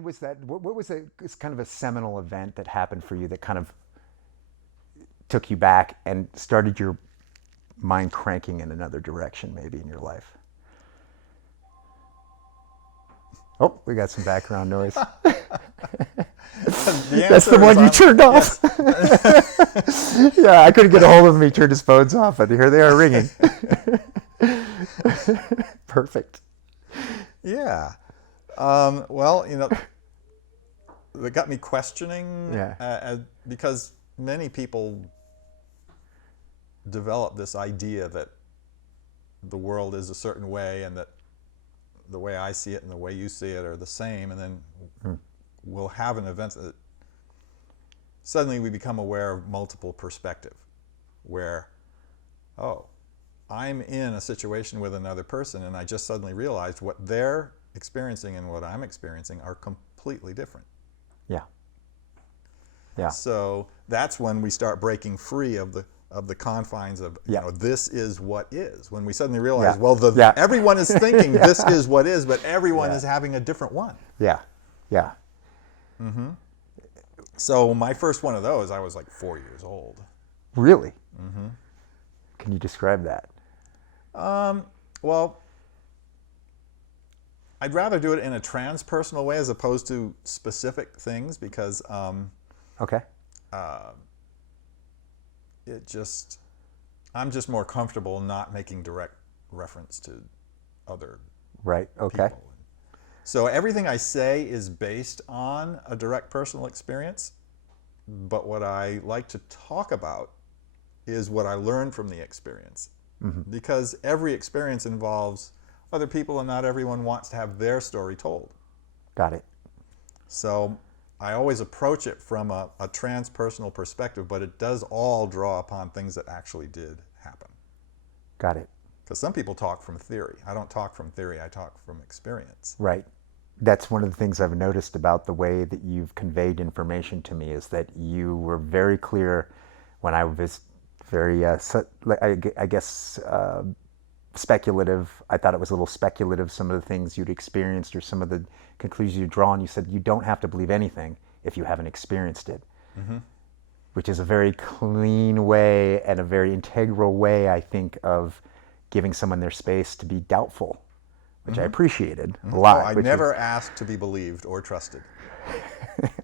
when was that? What was it's kind of a seminal event that happened for you that kind of took you back and started your mind cranking in another direction, maybe in your life? Oh, we got some background noise. That's the one you turned off. Yes. Yeah, I couldn't get a hold of him. He turned his phones off, but here they are ringing. Perfect. Yeah. Well, that got me questioning. Yeah. Because many people develop this idea that the world is a certain way and that the way I see it and the way you see it are the same, and then we'll have an event that suddenly we become aware of multiple perspective, where, oh, I'm in a situation with another person and I just suddenly realized what they're experiencing and what I'm experiencing are completely different. Yeah. Yeah. So that's when we start breaking free of the confines of, this is what is. When we suddenly realize, everyone is thinking this is what is, but everyone is having a different one. Yeah. Yeah. Mm-hmm. So my first one of those, I was like 4 years old. Really? Mm-hmm. Can you describe that? Well, I'd rather do it in a transpersonal way as opposed to specific things, because okay. I'm just more comfortable not making direct reference to other Okay. people. So everything I say is based on a direct personal experience, but what I like to talk about is what I learned from the experience. Mm-hmm. Because every experience involves other people and not everyone wants to have their story told. Got it. So I always approach it from a transpersonal perspective, but it does all draw upon things that actually did happen. Got it. Because some people talk from theory. I don't talk from theory, I talk from experience. Right. That's one of the things I've noticed about the way that you've conveyed information to me, is that you were very clear when I was very, I guess, speculative. I thought it was a little speculative, some of the things you'd experienced or some of the conclusions you'd drawn. You said you don't have to believe anything if you haven't experienced it, mm-hmm. which is a very clean way and a very integral way, I think, of giving someone their space to be doubtful, which I appreciated a lot. I never asked to be believed or trusted.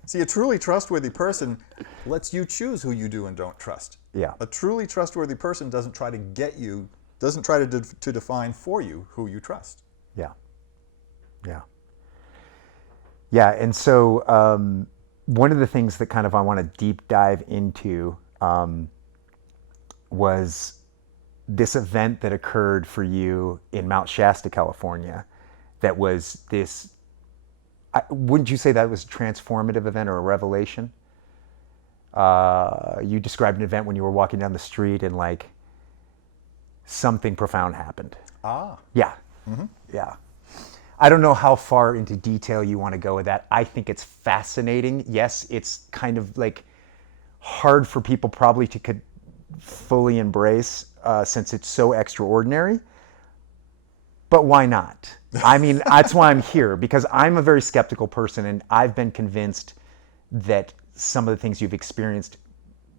See, a truly trustworthy person lets you choose who you do and don't trust. Yeah. A truly trustworthy person doesn't try to get you, doesn't try to define for you who you trust. Yeah. Yeah. Yeah, and so one of the things that kind of I want to deep dive into was this event that occurred for you in Mount Shasta, California, that was this, wouldn't you say that was a transformative event or a revelation? You described an event when you were walking down the street and like something profound happened. Ah. Yeah. Mm-hmm. Yeah. I don't know how far into detail you want to go with that. I think it's fascinating. Yes, it's kind of like hard for people probably to could fully embrace since it's so extraordinary. But why not? I mean, that's why I'm here, because I'm a very skeptical person, and I've been convinced that some of the things you've experienced,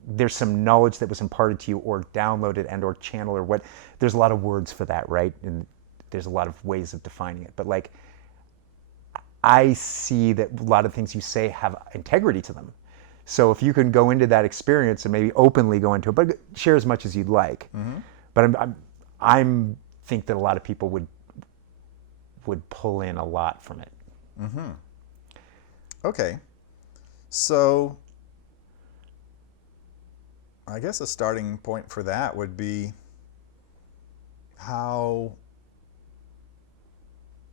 there's some knowledge that was imparted to you or downloaded and or channeled or what. There's a lot of words for that, right? And there's a lot of ways of defining it. But like, I see that a lot of things you say have integrity to them. So if you can go into that experience and maybe openly go into it, but share as much as you'd like. Mm-hmm. But I'm think that a lot of people would pull in a lot from it. Mm-hmm. Okay. So I guess a starting point for that would be how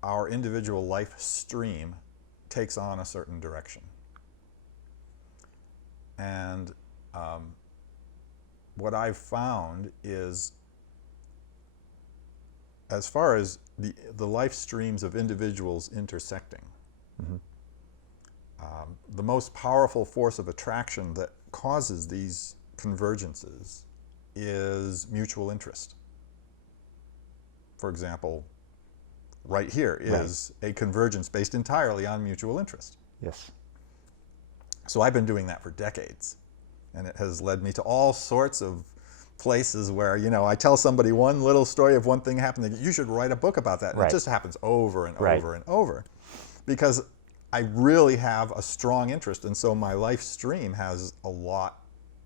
our individual life stream takes on a certain direction. And what I've found is, as far as the life streams of individuals intersecting, Mm-hmm. The most powerful force of attraction that causes these convergences is mutual interest. For example, right here is a convergence based entirely on mutual interest. Yes. So I've been doing that for decades, and it has led me to all sorts of places where, I tell somebody one little story of one thing happened, you should write a book about that. And Right. It just happens over and Right. over and over, because I really have a strong interest. And so my life stream has a lot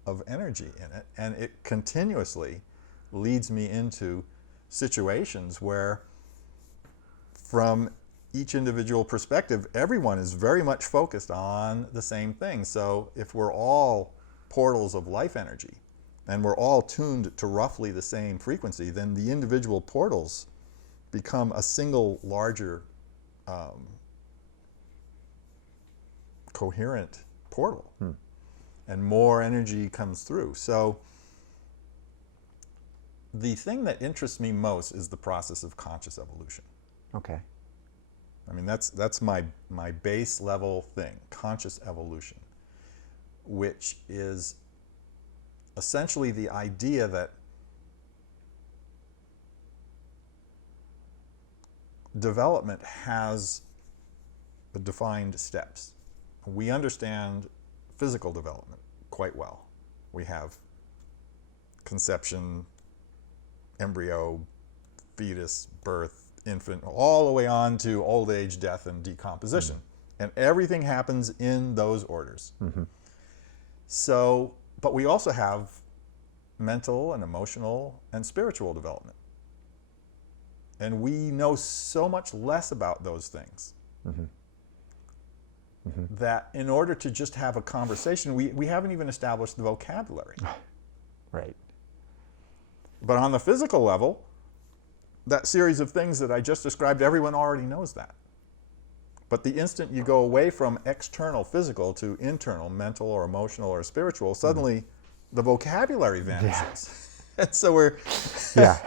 of energy in it, and it continuously leads me into situations where, from each individual perspective, everyone is very much focused on the same thing. So if we're all portals of life energy, and we're all tuned to roughly the same frequency, then the individual portals become a single larger coherent portal, and more energy comes through. So the thing that interests me most is the process of conscious evolution. Okay. I mean, that's my base level thing, conscious evolution, which is essentially the idea that development has defined steps. We understand physical development quite well. We have conception, embryo, fetus, birth, infant, all the way on to old age, death, and decomposition. And everything happens in those orders. So, but we also have mental and emotional and spiritual development. And we know so much less about those things that in order to just have a conversation, we haven't even established the vocabulary. Right. But on the physical level, that series of things that I just described, everyone already knows that. But the instant you go away from external physical to internal, mental or emotional or spiritual, suddenly the vocabulary vanishes. And so Yeah.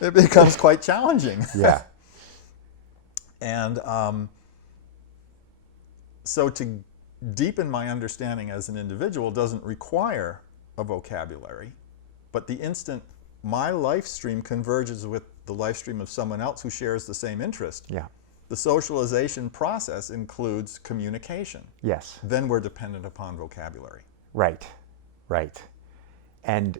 it becomes quite challenging. Yeah. And so to deepen my understanding as an individual doesn't require a vocabulary, but the instant my life stream converges with the life stream of someone else who shares the same interest, Yeah. the socialization process includes communication. Yes. Then we're dependent upon vocabulary. Right. Right. And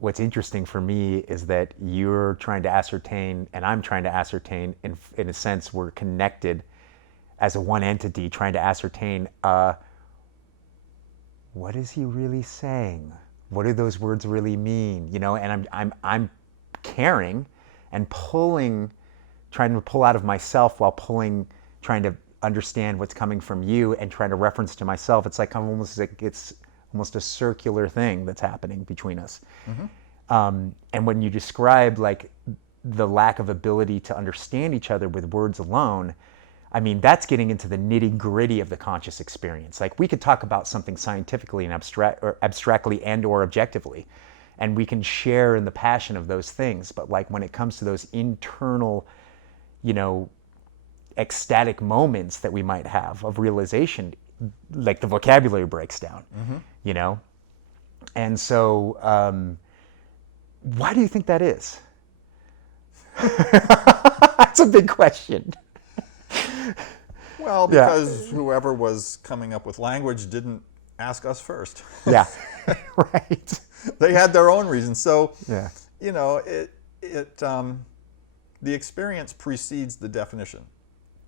what's interesting for me is that you're trying to ascertain, and I'm trying to ascertain, in a sense, we're connected as a one entity, trying to ascertain, what is he really saying? What do those words really mean? And I'm caring and trying to pull out of myself while trying to understand what's coming from you and trying to reference to myself. It's it's almost a circular thing that's happening between us. And when you describe like the lack of ability to understand each other with words alone, I mean, that's getting into the nitty-gritty of the conscious experience. Like, we could talk about something scientifically and abstractly and or objectively, and we can share in the passion of those things. But like when it comes to those internal, ecstatic moments that we might have of realization, like the vocabulary breaks down, And so, why do you think that is? That's a big question. Well, because whoever was coming up with language didn't ask us first. Yeah, right. They had their own reasons. So, Yeah. The experience precedes the definition.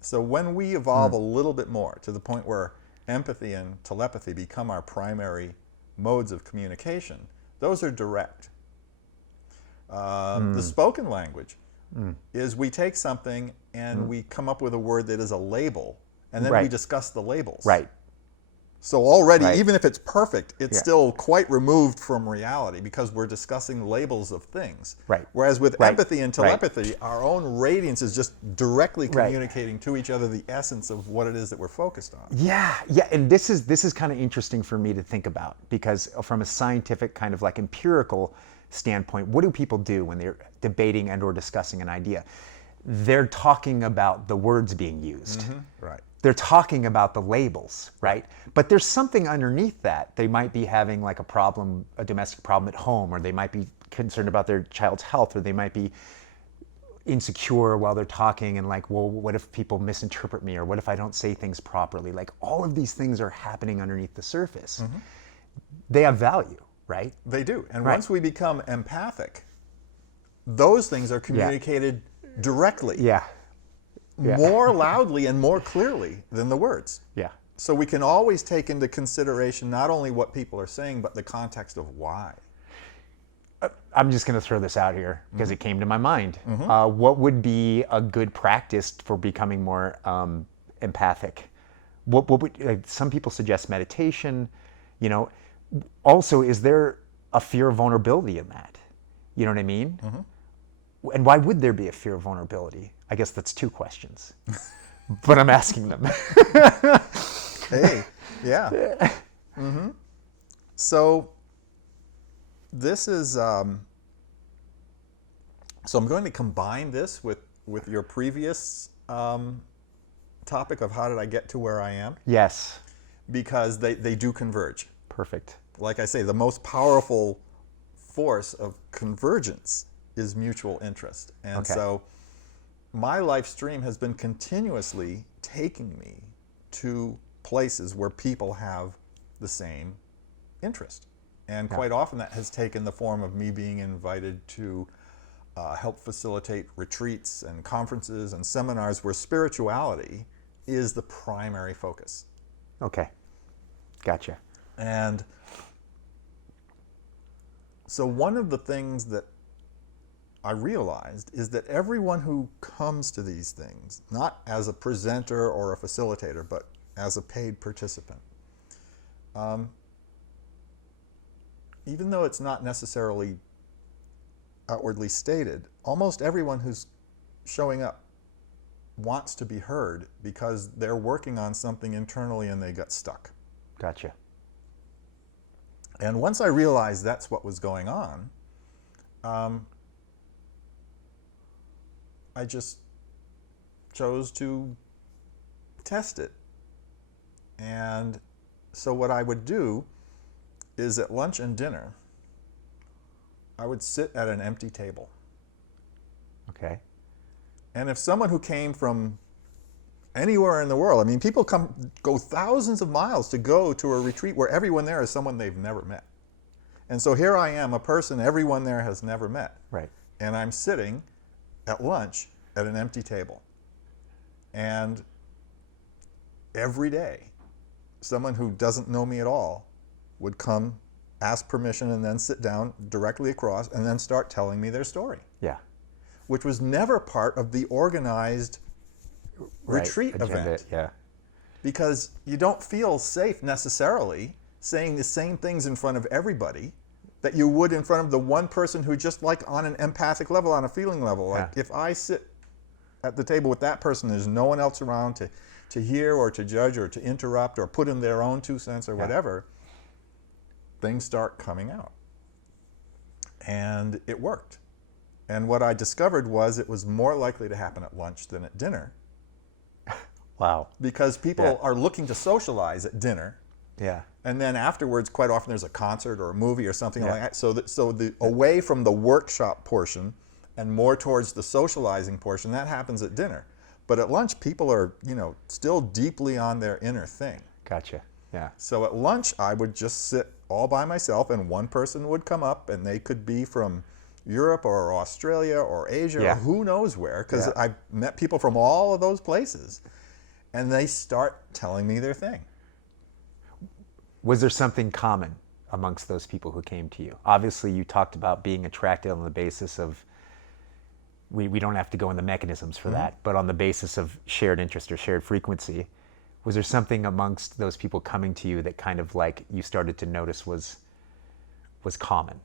So when we evolve a little bit more to the point where empathy and telepathy become our primary modes of communication, those are direct. The spoken language is we take something and we come up with a word that is a label, and then we discuss the labels. Right. So already, Right. even if it's perfect, it's still quite removed from reality because we're discussing labels of things. Right. Whereas with Right. empathy and Right. telepathy, our own radiance is just directly communicating to each other the essence of what it is that we're focused on. Yeah, and this is kind of interesting for me to think about, because from a scientific kind of like empirical standpoint, what do people do when they're debating and or discussing an idea? They're talking about the words being used. Right. They're talking about the labels, right? But there's something underneath that. They might be having like a domestic problem at home, or they might be concerned about their child's health, or they might be, insecure while they're talking and like, well, what if people misinterpret me, or what if I don't say things properly? Like, all of these things are happening underneath the surface. They have value, right? They do. And Right. once we become empathic, those things are communicated directly, Yeah. more loudly and more clearly than the words. Yeah. So we can always take into consideration not only what people are saying, but the context of why. I'm just going to throw this out here because it came to my mind. What would be a good practice for becoming more empathic? What would, like, some people suggest meditation, you know. Also, is there a fear of vulnerability in that? You know what I mean? And why would there be a fear of vulnerability? I guess that's two questions, but I'm asking them. Hey, yeah. So this is, so I'm going to combine this with your previous topic of how did I get to where I am, Yes. because they do converge. Perfect. Like I say, the most powerful force of convergence is mutual interest. And Okay. so my life stream has been continuously taking me to places where people have the same interest. And quite often that has taken the form of me being invited to help facilitate retreats and conferences and seminars where spirituality is the primary focus. Okay. Gotcha. And so one of the things that I realized is that everyone who comes to these things, not as a presenter or a facilitator, but as a paid participant, even though it's not necessarily outwardly stated, almost everyone who's showing up wants to be heard because they're working on something internally and they got stuck. Gotcha. And once I realized that's what was going on, I just chose to test it. And so what I would do is at lunch and dinner, I would sit at an empty table. Okay. And if someone who came from anywhere in the world, I mean, people go thousands of miles to go to a retreat where everyone there is someone they've never met. And so here I am, a person everyone there has never met. Right. And I'm sitting at lunch at an empty table. And every day, someone who doesn't know me at all would come, ask permission, and then sit down directly across and then start telling me their story, Yeah. which was never part of the organized retreat Right. Agenda. event. Yeah. Because you don't feel safe necessarily saying the same things in front of everybody that you would in front of the one person who just, like, on an empathic level, on a feeling level. Like, Yeah. if I sit at the table with that person, there's no one else around to hear or to judge or to interrupt or put in their own 2 cents or whatever, things start coming out. And it worked. And what I discovered was it was more likely to happen at lunch than at dinner, Wow. because people Yeah. are looking to socialize at dinner. Yeah. And then afterwards, quite often there's a concert or a movie or something Yeah. like that. So the away from the workshop portion and more towards the socializing portion, that happens at dinner. But at lunch, people are, still deeply on their inner thing. Gotcha. Yeah. So at lunch, I would just sit all by myself, and one person would come up, and they could be from Europe or Australia or Asia Yeah. or who knows where, because Yeah. I've met people from all of those places, and they start telling me their thing. Was there something common amongst those people who came to you? Obviously, you talked about being attracted on the basis of, we don't have to go in the mechanisms for that, but on the basis of shared interest or shared frequency. Was there something amongst those people coming to you that kind of, like, you started to notice was common?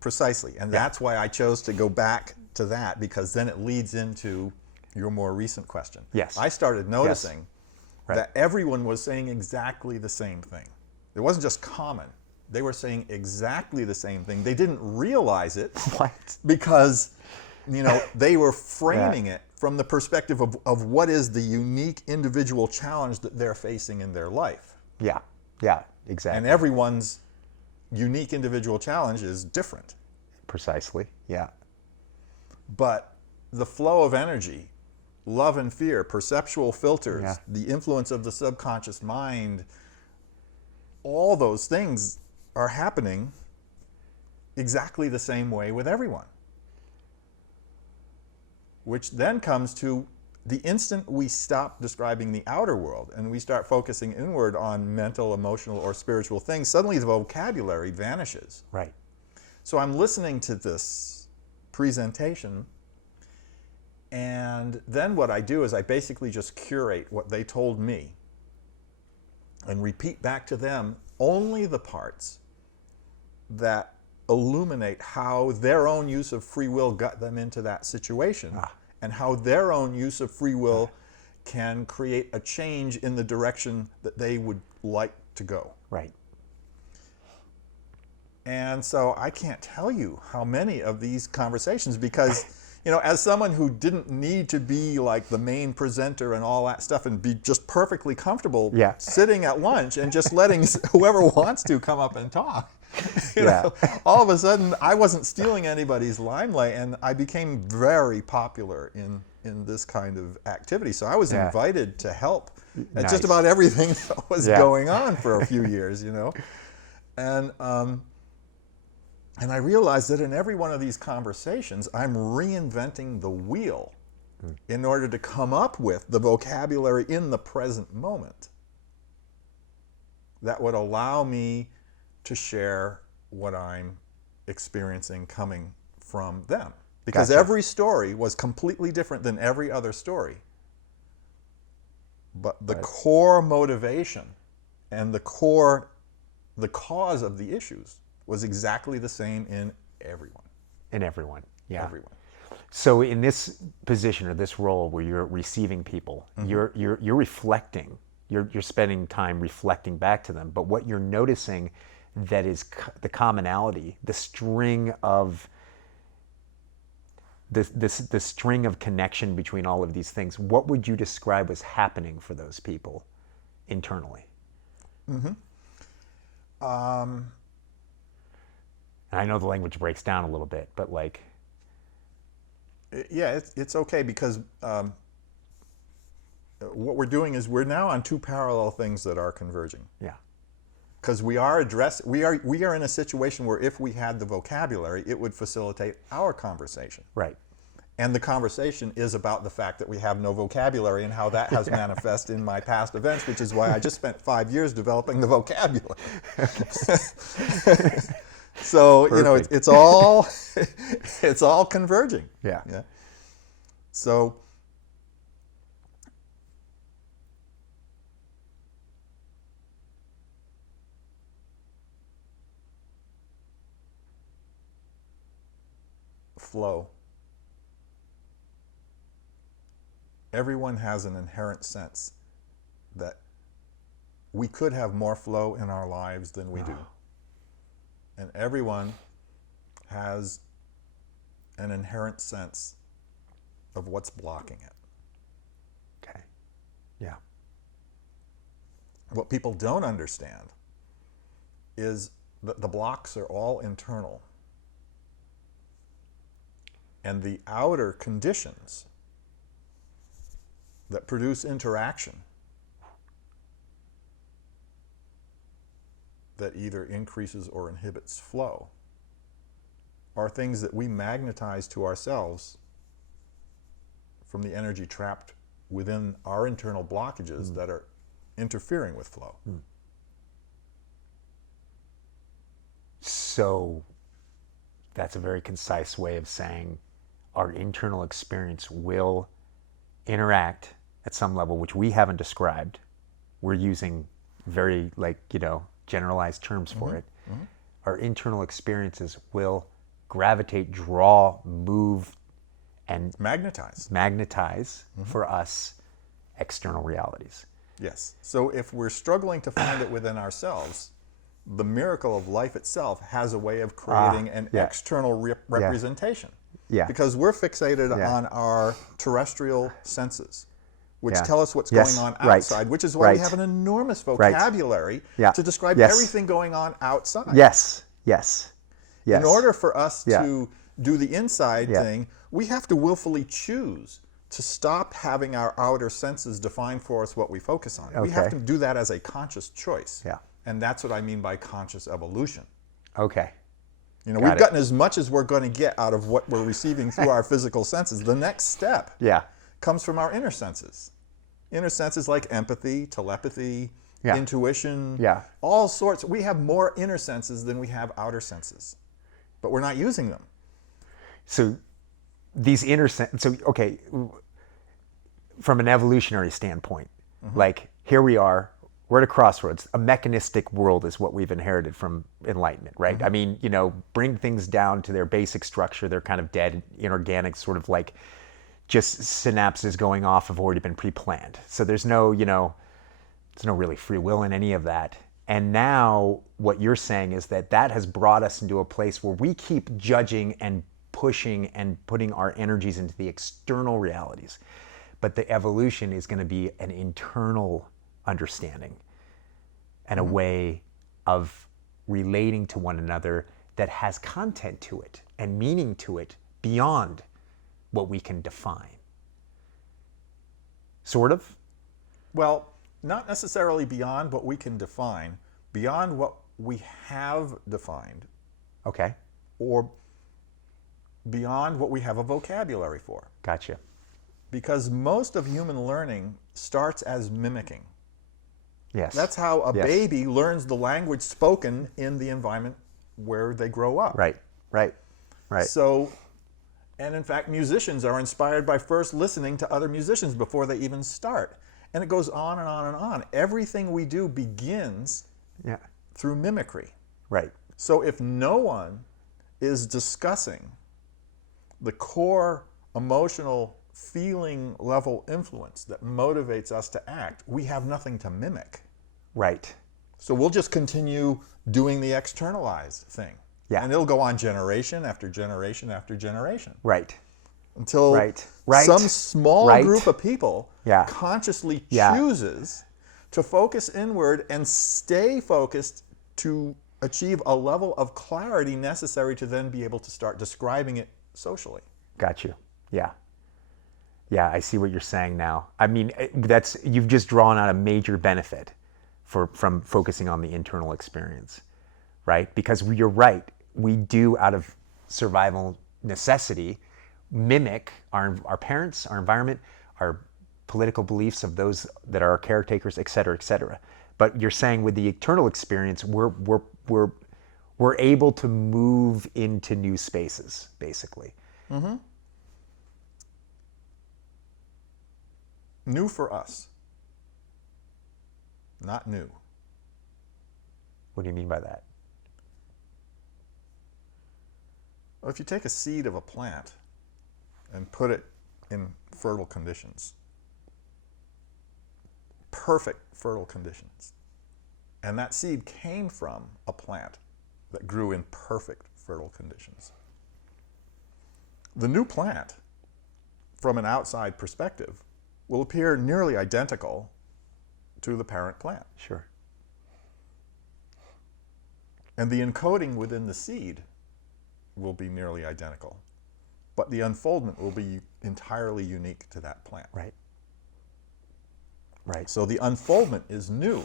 Precisely, and that's why I chose to go back to that, because then it leads into your more recent question. Yes. I started noticing Right. that everyone was saying exactly the same thing. It wasn't just common. They were saying exactly the same thing. They didn't realize it What? because, they were framing it from the perspective of what is the unique individual challenge that they're facing in their life. Yeah. Yeah. Exactly. And everyone's unique individual challenge is different. Precisely. Yeah. But the flow of energy, love and fear, perceptual filters, Yeah. the influence of the subconscious mind, all those things are happening exactly the same way with everyone. Which then comes to the instant we stop describing the outer world and we start focusing inward on mental, emotional, or spiritual things, suddenly the vocabulary vanishes. Right. So I'm listening to this presentation, and then what I do is I basically just curate what they told me and repeat back to them only the parts that illuminate how their own use of free will got them into that situation, and how their own use of free will can create a change in the direction that they would like to go. Right. And so I can't tell you how many of these conversations, because, you know, as someone who didn't need to be like the main presenter and all that stuff and be just perfectly comfortable sitting at lunch and just letting whoever wants to come up and talk, you know, all of a sudden I wasn't stealing anybody's limelight, and I became very popular in this kind of activity. So I was invited to help at just about everything that was going on for a few years, you know. And I realized that in every one of these conversations, I'm reinventing the wheel in order to come up with the vocabulary in the present moment that would allow me to share what I'm experiencing coming from them. Because every story was completely different than every other story. But the core motivation and the cause of the issues was exactly the same in everyone. In everyone, yeah. Everyone. So in this position or this role where you're receiving people, you're reflecting. You're spending time reflecting back to them. But what you're noticing that is the commonality, the string of the string of connection between all of these things. What would you describe as happening for those people internally? And I know the language breaks down a little bit, but like... Yeah, it's okay, because what we're doing is we're now on two parallel things that are converging. Yeah. Because we are in a situation where if we had the vocabulary, it would facilitate our conversation. Right. And the conversation is about the fact that we have no vocabulary and how that has manifested in my past events, which is why I just spent 5 years developing the vocabulary. So, you know, it's all converging. Yeah. So flow. Everyone has an inherent sense that we could have more flow in our lives than we do. And everyone has an inherent sense of what's blocking it. Okay. Yeah. What people don't understand is that the blocks are all internal. And the outer conditions that produce interaction that either increases or inhibits flow are things that we magnetize to ourselves from the energy trapped within our internal blockages that are interfering with flow. So that's a very concise way of saying our internal experience will interact at some level, which we haven't described. We're using very, like, you know, generalized terms for it. Our internal experiences will gravitate, draw, move, and magnetize for us external realities. Yes. So if we're struggling to find it within ourselves, the miracle of life itself has a way of creating an external representation. Yeah. Because we're fixated on our terrestrial senses, which tell us what's going on outside, which is why we have an enormous vocabulary to describe everything going on outside. Yes. In order for us to do the inside Yeah. thing, we have to willfully choose to stop having our outer senses define for us what we focus on. We have Okay. to do that as a conscious choice. Yeah. And that's what I mean by conscious evolution. Okay. You know, Got we've it. gotten as much as we're going to get out of what we're receiving through our physical senses. The next step Yeah. comes from our inner senses. Inner senses like empathy, telepathy, Yeah. intuition, Yeah. all sorts. We have more inner senses than we have outer senses, but we're not using them. So these okay, from an evolutionary standpoint, like here we are, we're at a crossroads. A mechanistic world is what we've inherited from Enlightenment, right? I mean, bring things down to their basic structure. They're kind of dead, inorganic, sort of like just synapses going off have already been pre-planned. So there's no really free will in any of that. And now what you're saying is that has brought us into a place where we keep judging and pushing and putting our energies into the external realities. But the evolution is going to be an internal understanding and a way of relating to one another that has content to it and meaning to it beyond what we can define. Sort of? Well, not necessarily beyond what we can define, beyond what we have defined, Okay. or beyond what we have a vocabulary for. Gotcha. Because most of human learning starts as mimicking. Yes. That's how a Yes. baby learns the language spoken in the environment where they grow up. Right. So, and in fact, musicians are inspired by first listening to other musicians before they even start. And it goes on and on and on. Everything we do begins Yeah. through mimicry. Right. So if no one is discussing the core emotional feeling level influence that motivates us to act, we have nothing to mimic. Right. So we'll just continue doing the externalized thing. Yeah. And it'll go on generation after generation after generation. Right. Until Right. some small Right. group of people Yeah. consciously Yeah. chooses to focus inward and stay focused to achieve a level of clarity necessary to then be able to start describing it socially. Got you. Yeah. Yeah, I see what you're saying now. I mean, you've just drawn out a major benefit from focusing on the internal experience, right? Because you're right. We do, out of survival necessity, mimic our parents, our environment, our political beliefs of those that are our caretakers, et cetera, et cetera. But you're saying with the internal experience, we're able to move into new spaces, basically. Mm-hmm. New for us, not new. What do you mean by that? Well, if you take a seed of a plant and put it in fertile conditions, perfect fertile conditions, and that seed came from a plant that grew in perfect fertile conditions, the new plant, from an outside perspective, will appear nearly identical to the parent plant. Sure. And the encoding within the seed will be nearly identical, but the unfoldment will be entirely unique to that plant. Right. Right. So the unfoldment is new,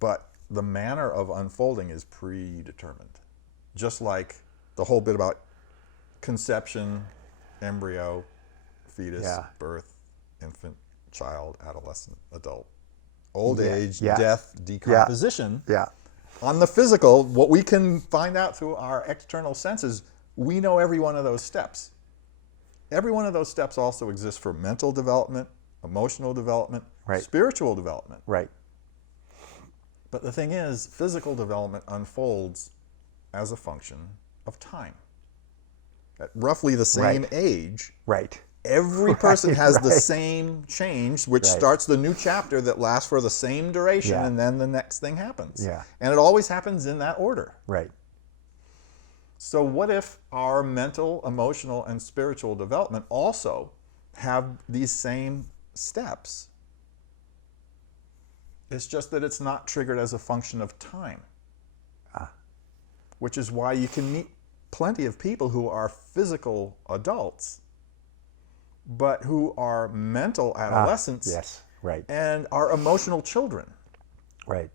but the manner of unfolding is predetermined. Just like the whole bit about conception, embryo, fetus, Yeah. birth, infant, child, adolescent, adult, old Yeah. age, Yeah. death, decomposition. Yeah. On the physical, what we can find out through our external senses, we know every one of those steps. Every one of those steps also exists for mental development, emotional development, Right. spiritual development. Right. But the thing is, physical development unfolds as a function of time. At roughly the same Right. age, Right. every person Right, has the right. same change, which Right. starts the new chapter that lasts for the same duration, Yeah. and then the next thing happens. Yeah. And it always happens in that order. Right. So what if our mental, emotional, and spiritual development also have these same steps? It's just that it's not triggered as a function of time. Which is why you can meet plenty of people who are physical adults, but who are mental adolescents Yes, right, and are emotional children. right,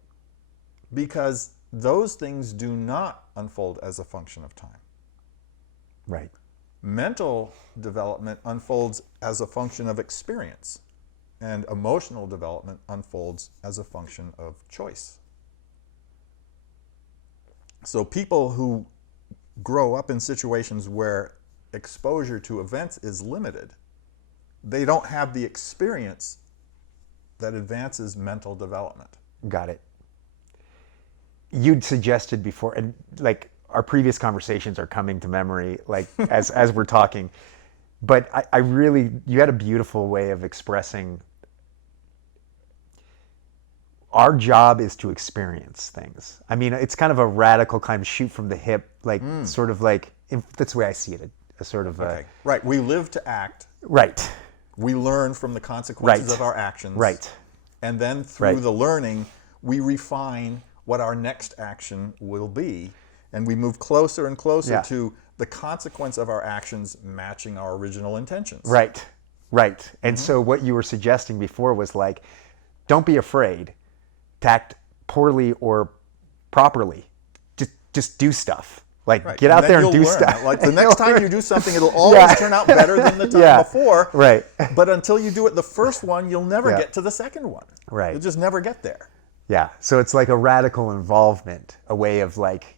Because those things do not unfold as a function of time. right, Mental development unfolds as a function of experience, and emotional development unfolds as a function of choice. So people who grow up in situations where exposure to events is limited, they don't have the experience that advances mental development. got it. You'd suggested before, and like our previous conversations are coming to memory, like as we're talking. But I really, you had a beautiful way of expressing. Our job is to experience things. I mean, it's kind of a radical kind of shoot from the hip, like sort of like, that's the way I see it, a sort of Okay. Right. We live to act. Right. We learn from the consequences Right. of our actions. Right. And then through Right. the learning, we refine what our next action will be. And we move closer and closer Yeah. to the consequence of our actions matching our original intentions. Right. Right. And so what you were suggesting before was like, don't be afraid to act poorly or properly. Just do stuff. Like Right. get And out then there and you'll do learn. stuff. Like the next time you do something, it'll always Yeah. turn out better than the time Yeah. before. Right. But until you do it the first one, you'll never Yeah. get to the second one. Right. You'll just never get there. Yeah. So it's like a radical involvement, a way of like,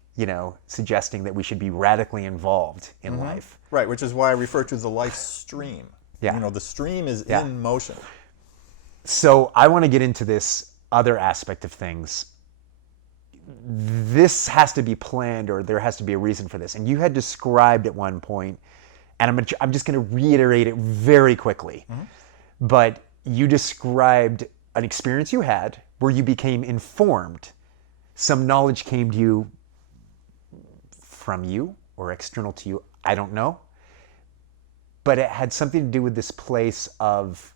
suggesting that we should be radically involved in life. Right, which is why I refer to the life stream. Yeah. The stream is Yeah. in motion. So I want to get into this other aspect of things. This has to be planned, or there has to be a reason for this. And you had described at one point, and I'm just going to reiterate it very quickly, but you described an experience you had where you became informed. Some knowledge came to you from you or external to you, I don't know. But it had something to do with this place of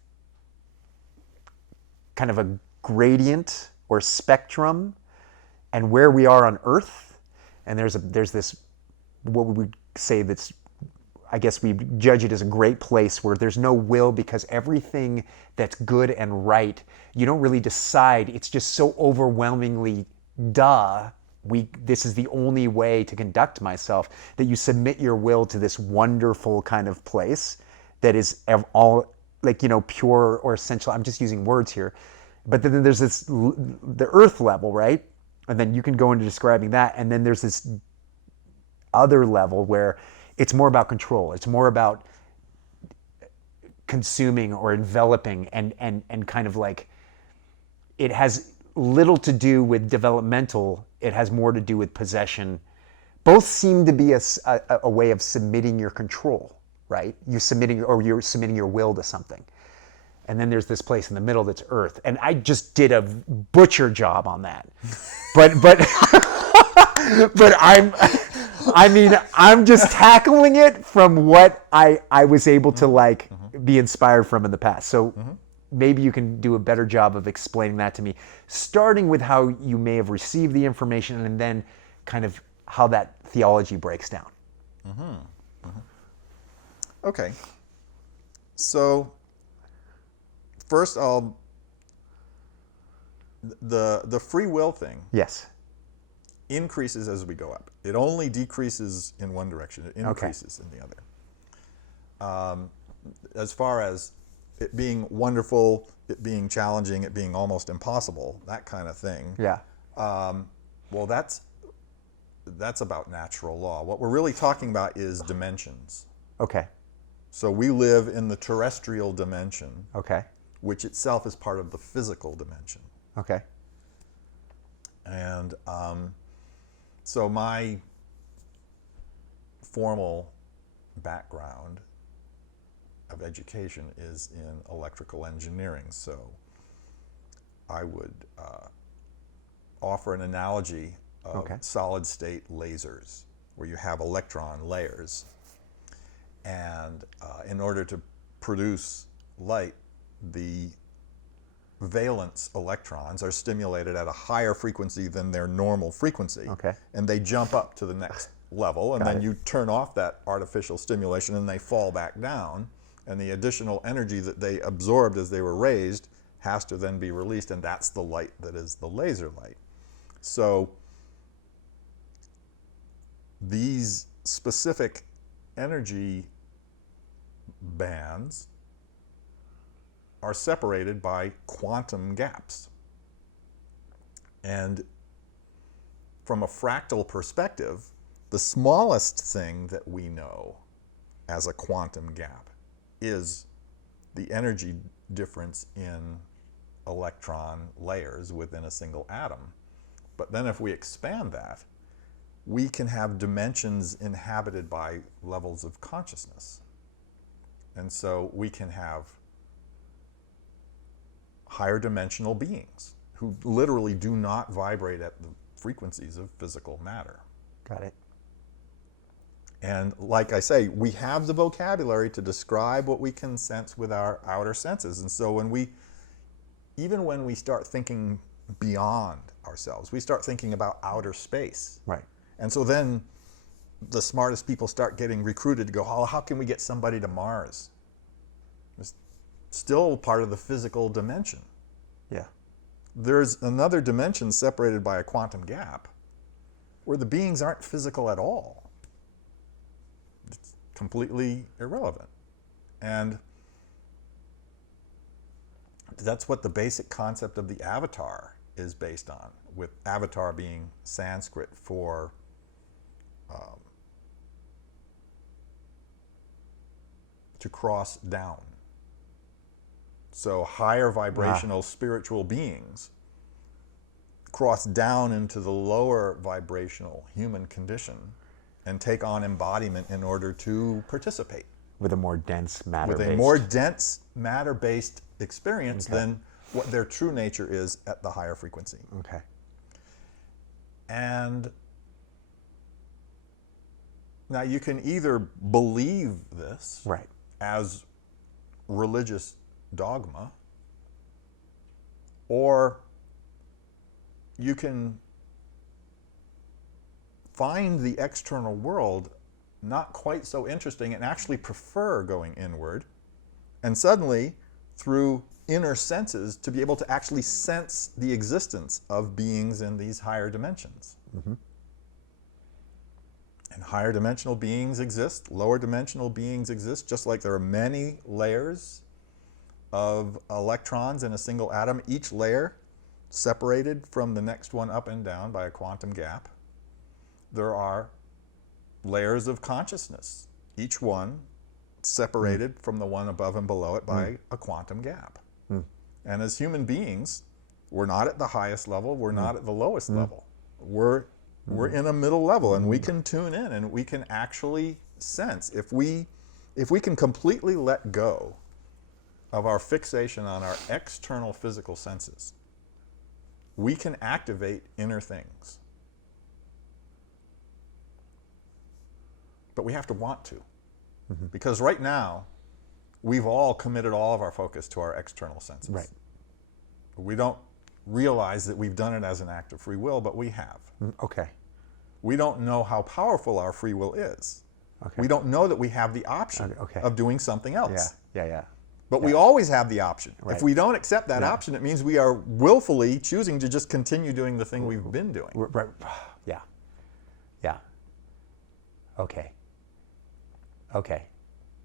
kind of a gradient or spectrum and where we are on Earth. And there's this, what we would say that's, I guess we judge it as a great place where there's no will, because everything that's good and right, you don't really decide. It's just so overwhelmingly this is the only way to conduct myself, that you submit your will to this wonderful kind of place that is all like, pure or essential. I'm just using words here. But then there's the earth level, right? And then you can go into describing that. And then there's this other level where it's more about control. It's more about consuming or enveloping and kind of like, it has little to do with developmental. It has more to do with possession. Both seem to be a way of submitting your control, right? You're submitting your will to something. And then there's this place in the middle that's earth. And I just did a butcher job on that. But I'm just tackling it from what I was able to be inspired from in the past. So maybe you can do a better job of explaining that to me, starting with how you may have received the information and then kind of how that theology breaks down. Okay. So first, the free will thing Yes. increases as we go up. It only decreases in one direction. It increases in the other. As far as it being wonderful, it being challenging, it being almost impossible, that kind of thing. Yeah. Well, that's about natural law. What we're really talking about is dimensions. Okay. So we live in the terrestrial dimension, Okay. which itself is part of the physical dimension. Okay. And so my formal background of education is in electrical engineering. So I would offer an analogy of solid state lasers, where you have electron layers. And in order to produce light, the valence electrons are stimulated at a higher frequency than their normal frequency. Okay. And they jump up to the next level, and Got then it. you turn off that artificial stimulation and they fall back down, and the additional energy that they absorbed as they were raised has to then be released, and that's the light that is the laser light. So these specific energy bands are separated by quantum gaps. And from a fractal perspective, the smallest thing that we know as a quantum gap is the energy difference in electron layers within a single atom. But then if we expand that, we can have dimensions inhabited by levels of consciousness. And so we can have higher dimensional beings who literally do not vibrate at the frequencies of physical matter. Got it. And like I say, we have the vocabulary to describe what we can sense with our outer senses. And so even when we start thinking beyond ourselves, we start thinking about outer space. Right. And so then the smartest people start getting recruited to go, oh, how can we get somebody to Mars? It's still part of the physical dimension. Yeah. There's another dimension separated by a quantum gap where the beings aren't physical at all. It's completely irrelevant. And that's what the basic concept of the avatar is based on, with avatar being Sanskrit for to cross down. So higher vibrational spiritual beings cross down into the lower vibrational human condition and take on embodiment in order to participate. With a more dense matter-based. With a more dense matter-based experience than what their true nature is at the higher frequency. Okay. And now you can either believe this Right. as religious dogma, or you can find the external world not quite so interesting and actually prefer going inward, and suddenly, through inner senses, to be able to actually sense the existence of beings in these higher dimensions. Mm-hmm. And higher dimensional beings exist, lower dimensional beings exist, just like there are many layers of electrons in a single atom, each layer separated from the next one up and down by a quantum gap. There are layers of consciousness, each one separated from the one above and below it by a quantum gap. And as human beings, we're not at the highest level, we're not at the lowest level. We're in a middle level, and we can tune in and we can actually sense. If we can completely let go of our fixation on our external physical senses, we can activate inner things. But we have to want to. Because right now, we've all committed all of our focus to our external senses. Right. We don't realize that we've done it as an act of free will, but we have. Okay. We don't know how powerful our free will is. Okay. We don't know that we have the option of doing something else. Yeah. But we always have the option. Right. If we don't accept that option, it means we are willfully choosing to just continue doing the thing we've been doing. Right. Yeah. Okay.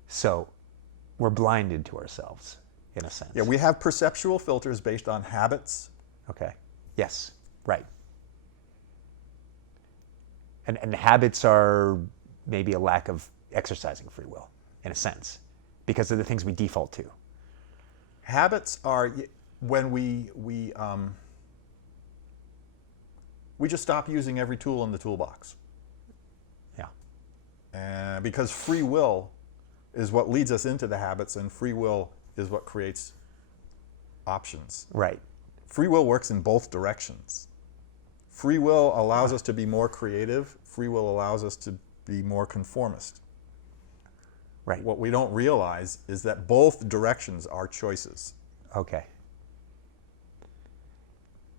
So we're blinded to ourselves, in a sense. Yeah, we have perceptual filters based on habits. Okay. Yes. Right. And habits are maybe a lack of exercising free will, in a sense, because of the things we default to. Habits are when we just stop using every tool in the toolbox. Yeah. Because free will is what leads us into the habits, and free will is what creates options. Right. Free will works in both directions. Free will allows us to be more creative. Free will allows us to be more conformist. Right. What we don't realize is that both directions are choices. Okay.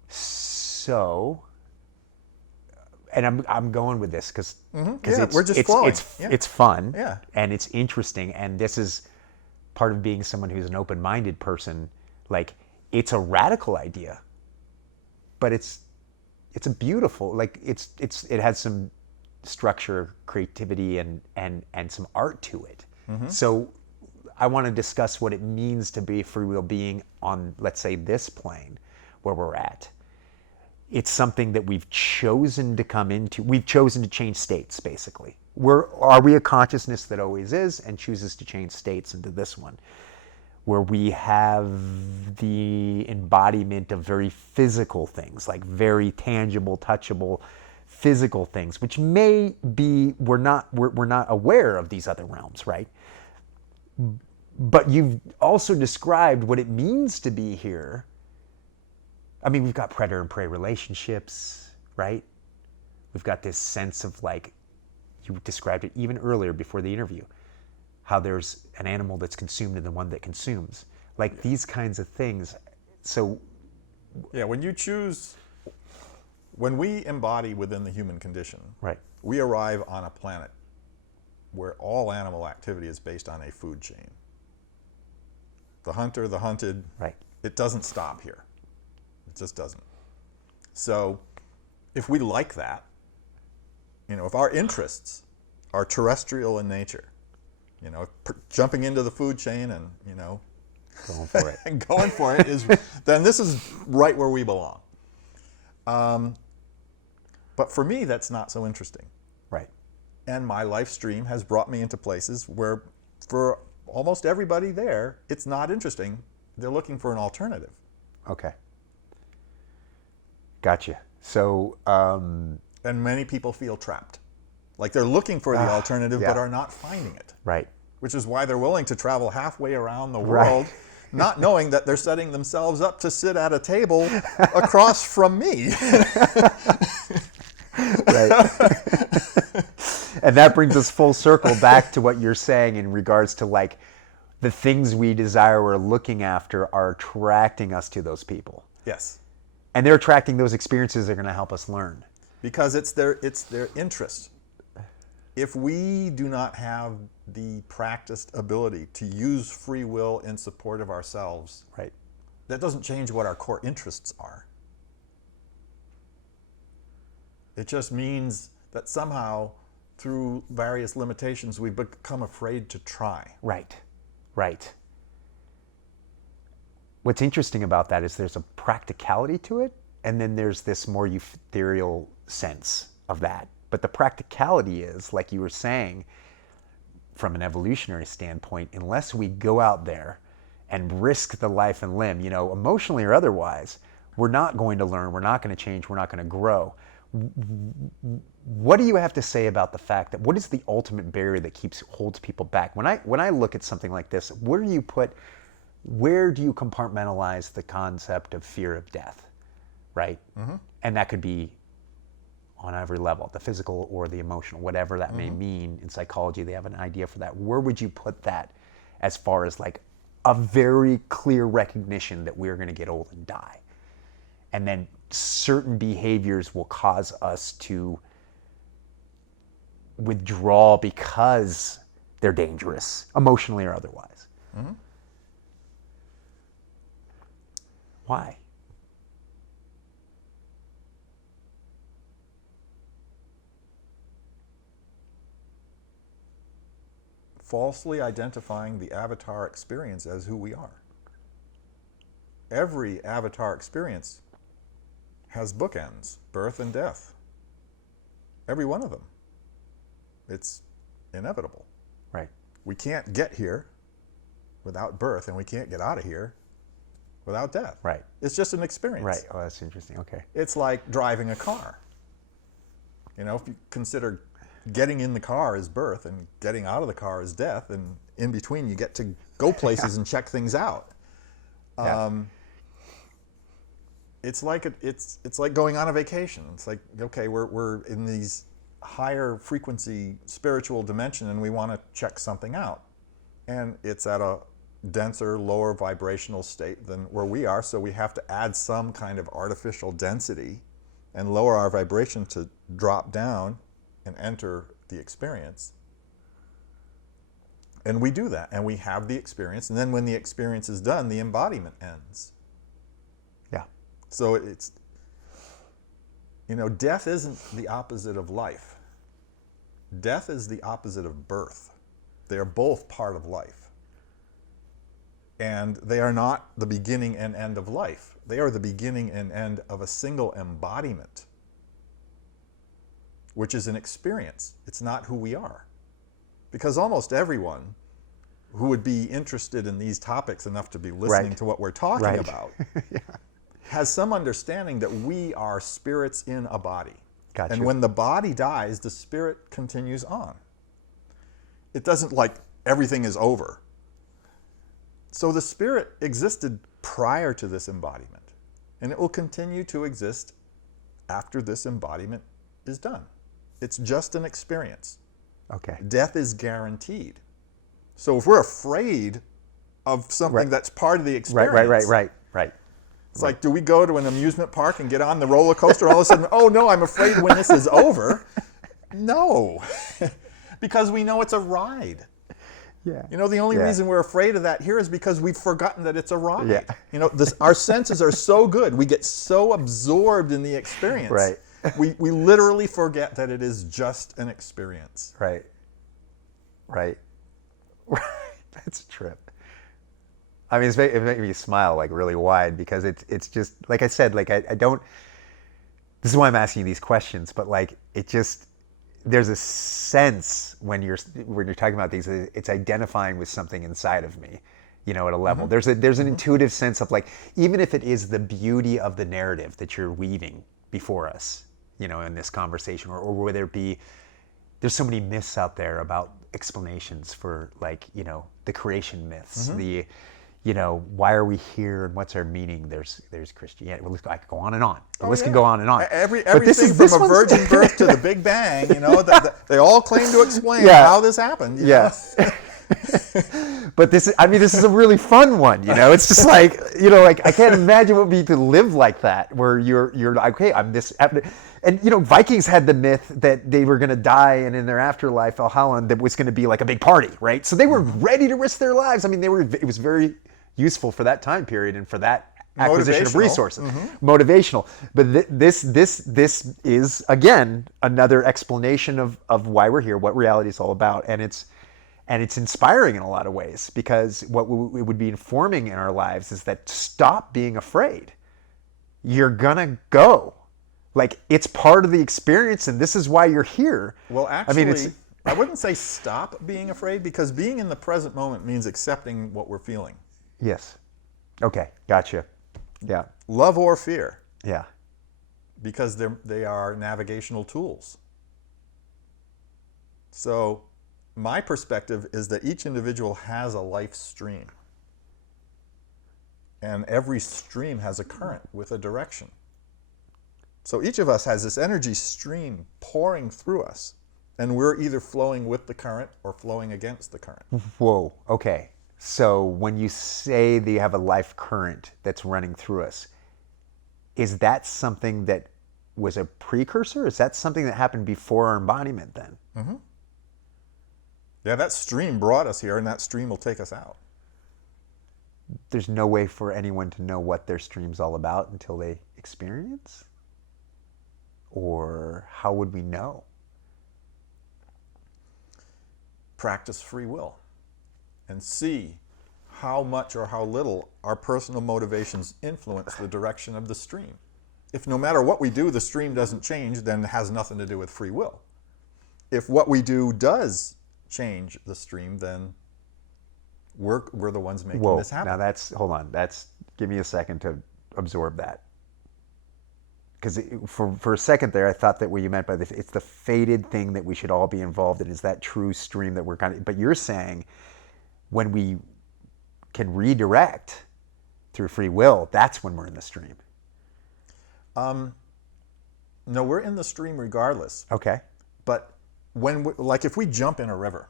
So, and I'm going with this because Yeah, we're just flowing. Yeah. it's fun, Yeah. and it's interesting, and this is part of being someone who's an open-minded person. Like, it's a radical idea, but it's a beautiful, like, it has some structure, creativity, and some art to it. So I want to discuss what it means to be a free will being on, let's say, this plane where we're at. It's something that we've chosen to come into. We've chosen to change states, basically. Are we a consciousness that always is and chooses to change states into this one, where we have the embodiment of very physical things, like very tangible, touchable, physical things, which may be, we're not aware of these other realms, right? But you've also described what it means to be here. I mean, we've got predator and prey relationships, right? We've got this sense of, like, you described it even earlier before the interview, how there's an animal that's consumed and the one that consumes. Like, these kinds of things. So, yeah, when we embody within the human condition, right, we arrive on a planet where all animal activity is based on a food chain. The hunter, the hunted, right, it doesn't stop here. It just doesn't. So if we like that, if our interests are terrestrial in nature, jumping into the food chain and, going for it. and going for it then this is right where we belong. But for me, that's not so interesting. Right. And my life stream has brought me into places where, for almost everybody there, it's not interesting. They're looking for an alternative. Okay. Gotcha. So, and many people feel trapped. Like they're looking for the alternative, but are not finding it. Right. Which is why they're willing to travel halfway around the world, not knowing that they're setting themselves up to sit at a table across from me. Right. And that brings us full circle back to what you're saying in regards to, like, the things we desire or looking after are attracting us to those people. Yes. And they're attracting those experiences that are going to help us learn. Because it's their interest. If we do not have the practiced ability to use free will in support of ourselves, right, that doesn't change what our core interests are. It just means that somehow, through various limitations, we've become afraid to try. Right, right. What's interesting about that is there's a practicality to it, and then there's this more ethereal sense of that. But the practicality is, like you were saying, from an evolutionary standpoint, unless we go out there and risk the life and limb, emotionally or otherwise, we're not going to learn, we're not going to change, we're not going to grow. What do you have to say about the fact that, what is the ultimate barrier that holds people back? When I look at something like this, where do you compartmentalize the concept of fear of death, right? Mm-hmm. And that could be on every level, the physical or the emotional, whatever that may mean. In psychology, they have an idea for that. Where would you put that as far as, like, a very clear recognition that we're going to get old and die? And then certain behaviors will cause us to withdraw because they're dangerous, emotionally or otherwise. Mm-hmm. Why? Falsely identifying the avatar experience as who we are. Every avatar experience has bookends, birth and death. Every one of them. It's inevitable. Right. We can't get here without birth, and we can't get out of here without death. Right. It's just an experience. Right. Oh, that's interesting. Okay. It's like driving a car. If you consider getting in the car is birth and getting out of the car is death, and in between you get to go places and check things out. It's like going on a vacation. It's like, okay, we're in these higher frequency spiritual dimension and we want to check something out, and it's at a denser, lower vibrational state than where we are, so we have to add some kind of artificial density and lower our vibration to drop down and enter the experience. And we do that, and we have the experience, and then when the experience is done, the embodiment ends. Yeah. So it's, death isn't the opposite of life. Death is the opposite of birth. They are both part of life. And they are not the beginning and end of life. They are the beginning and end of a single embodiment, which is an experience. It's not who we are. Because almost everyone who would be interested in these topics enough to be listening to what we're talking about Yeah. has some understanding that we are spirits in a body. Gotcha. And when the body dies, the spirit continues on. It doesn't like everything is over. So the spirit existed prior to this embodiment, and it will continue to exist after this embodiment is done. It's just an experience. Okay. Death is guaranteed. So if we're afraid of something that's part of the experience, Right. it's like, do we go to an amusement park and get on the roller coaster all of a sudden, oh no, I'm afraid when this is over? No, because we know it's a ride. Yeah. The only reason we're afraid of that here is because we've forgotten that it's a ride. Yeah. Our senses are so good. We get so absorbed in the experience. Right. We literally forget that it is just an experience. Right. That's a trip. I mean, it made me smile like really wide because it's just, like I said, like I don't, this is why I'm asking you these questions, but like it just, there's a sense when you're talking about these, it's identifying with something inside of me, at a level. Mm-hmm. There's an intuitive sense of like, even if it is the beauty of the narrative that you're weaving before us, in this conversation, or whether it be, there's so many myths out there about explanations for like, the creation myths, the, why are we here and what's our meaning? There's Christianity. Well, I could go on and on. The list can go on and on. Everything from a virgin birth to the Big Bang, they all claim to explain how this happened. Yes. But this is a really fun one. It's just like, like I can't imagine what it would be to live like that, where you're like, okay, I'm this. And Vikings had the myth that they were going to die, and in their afterlife, Valhalla, that was going to be like a big party, right? So they were ready to risk their lives. I mean, it was very useful for that time period and for that acquisition of resources, motivational. But this is again another explanation of why we're here, what reality is all about, and it's inspiring in a lot of ways, because what it would be informing in our lives is that stop being afraid. You're gonna go. Like, it's part of the experience, and this is why you're here. Well, actually, I wouldn't say stop being afraid, because being in the present moment means accepting what we're feeling. Yes. Okay, gotcha. Yeah. Love or fear. Yeah. Because they are navigational tools. So my perspective is that each individual has a life stream. And every stream has a current with a direction. So each of us has this energy stream pouring through us, and we're either flowing with the current or flowing against the current. Whoa, okay. So when you say that you have a life current that's running through us, is that something that was a precursor? Is that something that happened before our embodiment then? Mm-hmm. Yeah, that stream brought us here, and that stream will take us out. There's no way for anyone to know what their stream's all about until they experience? Or how would we know? Practice free will and see how much or how little our personal motivations influence the direction of the stream. If no matter what we do, the stream doesn't change, then it has nothing to do with free will. If what we do does change the stream, then we're the ones making this happen. Now hold on. Give me a second to absorb that. Because for a second there, I thought that what you meant by it's the fated thing that we should all be involved in, is that true stream that we're kind of, but you're saying when we can redirect through free will, that's when we're in the stream. No, we're in the stream regardless. Okay. But if we jump in a river,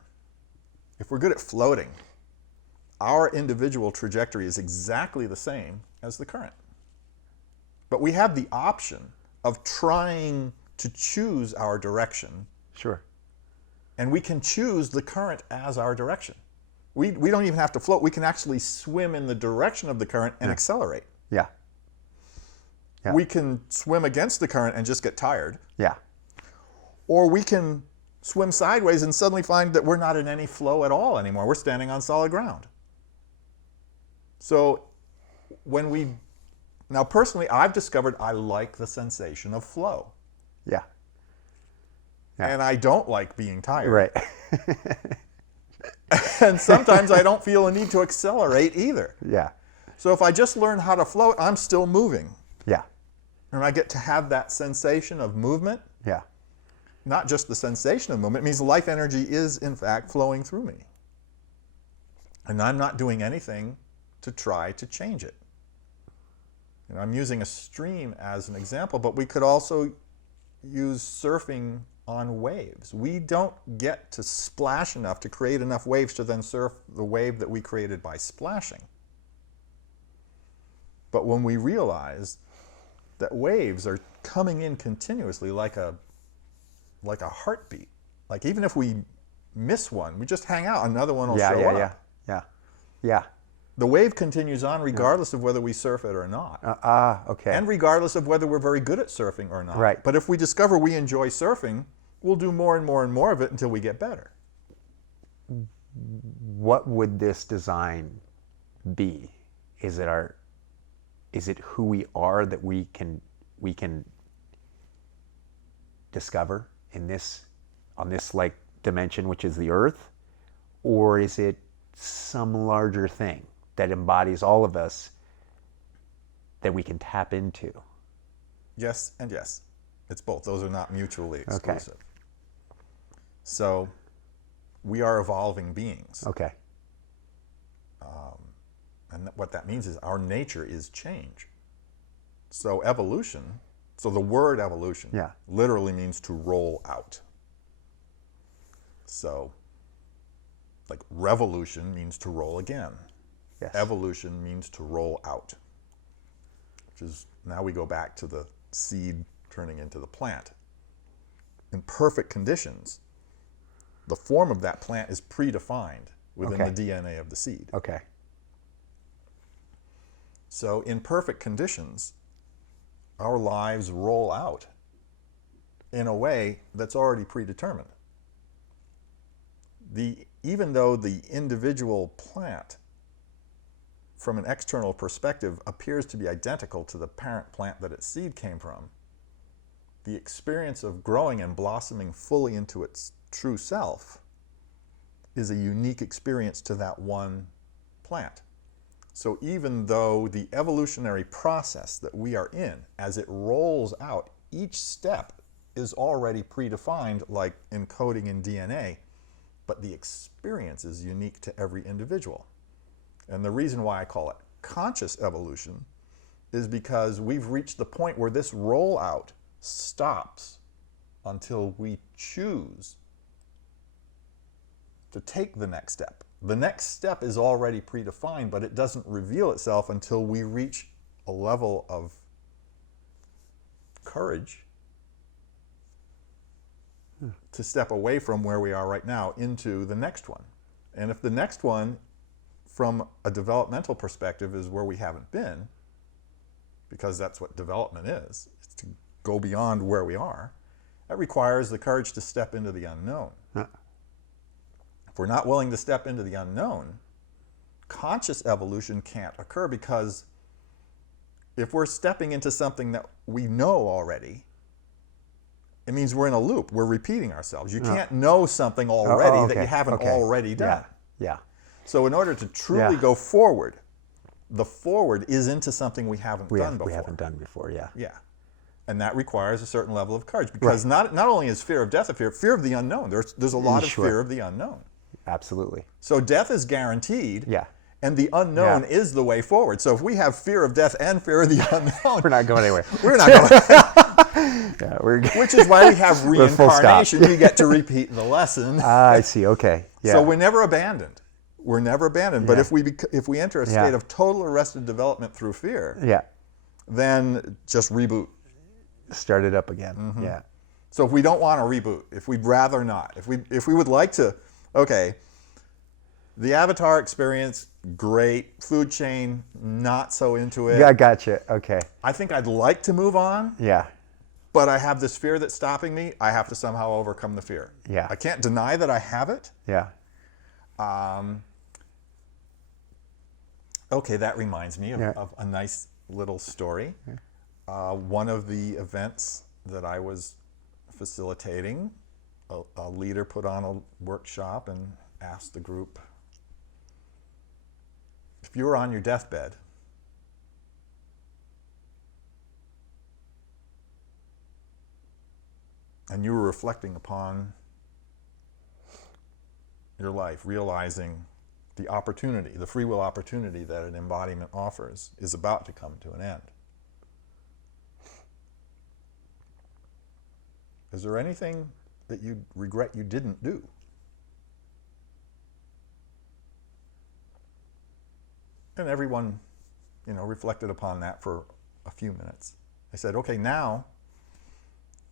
if we're good at floating, our individual trajectory is exactly the same as the current. But we have the option of trying to choose our direction. Sure. And we can choose the current as our direction. We don't even have to float. We can actually swim in the direction of the current and accelerate. Yeah. Yeah. We can swim against the current and just get tired. Yeah. Or we can swim sideways and suddenly find that we're not in any flow at all anymore. We're standing on solid ground. So now personally, I've discovered I like the sensation of flow. Yeah. Yeah. And I don't like being tired. Right. And sometimes I don't feel a need to accelerate either. Yeah. So if I just learn how to float, I'm still moving. Yeah. And I get to have that sensation of movement. Yeah. Not just the sensation of movement. It means life energy is, in fact, flowing through me. And I'm not doing anything to try to change it. And I'm using a stream as an example, but we could also use surfing on waves. We don't get to splash enough to create enough waves to then surf the wave that we created by splashing. But when we realize that waves are coming in continuously like a heartbeat, like even if we miss one, we just hang out, another one will show up. Yeah. The wave continues on regardless of whether we surf it or not. Okay. And regardless of whether we're very good at surfing or not. Right. But if we discover we enjoy surfing, we'll do more and more and more of it until we get better. What would this design be? Is it who we are that we can discover on this like dimension, which is the earth? Or is it some larger thing that embodies all of us that we can tap into? Yes and yes. It's both. Those are not mutually exclusive. Okay. So we are evolving beings. Okay. And what that means is our nature is change. So evolution, so the word evolution literally means to roll out. So like revolution means to roll again. Yes. Evolution means to roll out. Which is, now we go back to the seed turning into the plant. In perfect conditions, the form of that plant is predefined within the DNA of the seed. Okay. So in perfect conditions, our lives roll out in a way that's already predetermined. Even though the individual plant, from an external perspective, appears to be identical to the parent plant that its seed came from, the experience of growing and blossoming fully into its true self is a unique experience to that one plant. So even though the evolutionary process that we are in, as it rolls out, each step is already predefined, like encoding in DNA, but the experience is unique to every individual. And the reason why I call it conscious evolution is because we've reached the point where this rollout stops until we choose to take the next step. The next step is already predefined, but it doesn't reveal itself until we reach a level of courage to step away from where we are right now into the next one. And if the next one, from a developmental perspective, is where we haven't been, because that's what development is to go beyond where we are, that requires the courage to step into the unknown. If we're not willing to step into the unknown, conscious evolution can't occur, because if we're stepping into something that we know already, it means we're in a loop. We're repeating ourselves. You can't know something already that you haven't already done. Yeah. So in order to truly go forward, the forward is into something we haven't done before. We haven't done before, yeah. Yeah. And that requires a certain level of courage, because not only is fear of death a fear of the unknown. There's a lot of fear of the unknown. Absolutely. So death is guaranteed. Yeah. And the unknown is the way forward. So if we have fear of death and fear of the unknown, we're not going anywhere. We're not going. Which is why we have reincarnation. You get to repeat the lesson. I see. Okay. Yeah. So we're never abandoned. We're never abandoned. But if we enter a state of total arrested development through fear, then just reboot. Start it up again. Yeah. So if we don't want to reboot, if we'd rather not, if we would like to, okay, the avatar experience, great. Food chain, not so into it. Yeah, I gotcha. Okay. I think I'd like to move on, Yeah. but I have this fear that's stopping me. I have to somehow overcome the fear. Yeah. I can't deny that I have it. Yeah. Okay, that reminds me of, Yeah. of a nice little story. One of the events that I was facilitating, a leader put on a workshop and asked the group, if you were on your deathbed, and you were reflecting upon your life, realizing the opportunity, the free will opportunity that an embodiment offers is about to come to an end. Is there anything that you regret you didn't do? And everyone, reflected upon that for a few minutes. I said, okay, now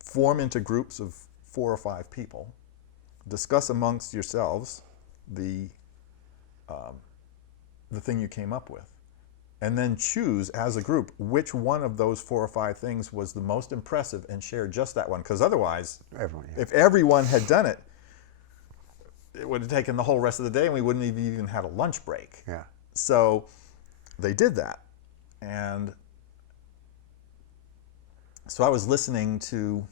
form into groups of 4 or 5 people, discuss amongst yourselves the thing you came up with, and then choose as a group which one of those 4 or 5 things was the most impressive and share just that one. Because otherwise, if everyone had done it, it would have taken the whole rest of the day and we wouldn't have even had a lunch break. Yeah. So they did that. And so I was listening to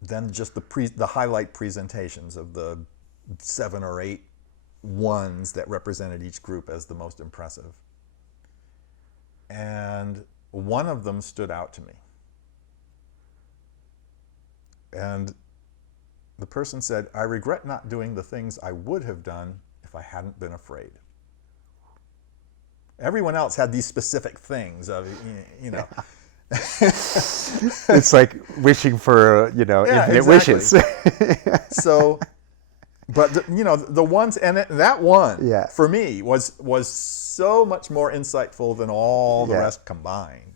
then just the highlight presentations of the 7 or 8 ones that represented each group as the most impressive. And one of them stood out to me. And the person said, I regret not doing the things I would have done if I hadn't been afraid. Everyone else had these specific things of, It's like wishing for, infinite exactly. wishes. So, but the ones, and that one for me was so much more insightful than all the rest combined.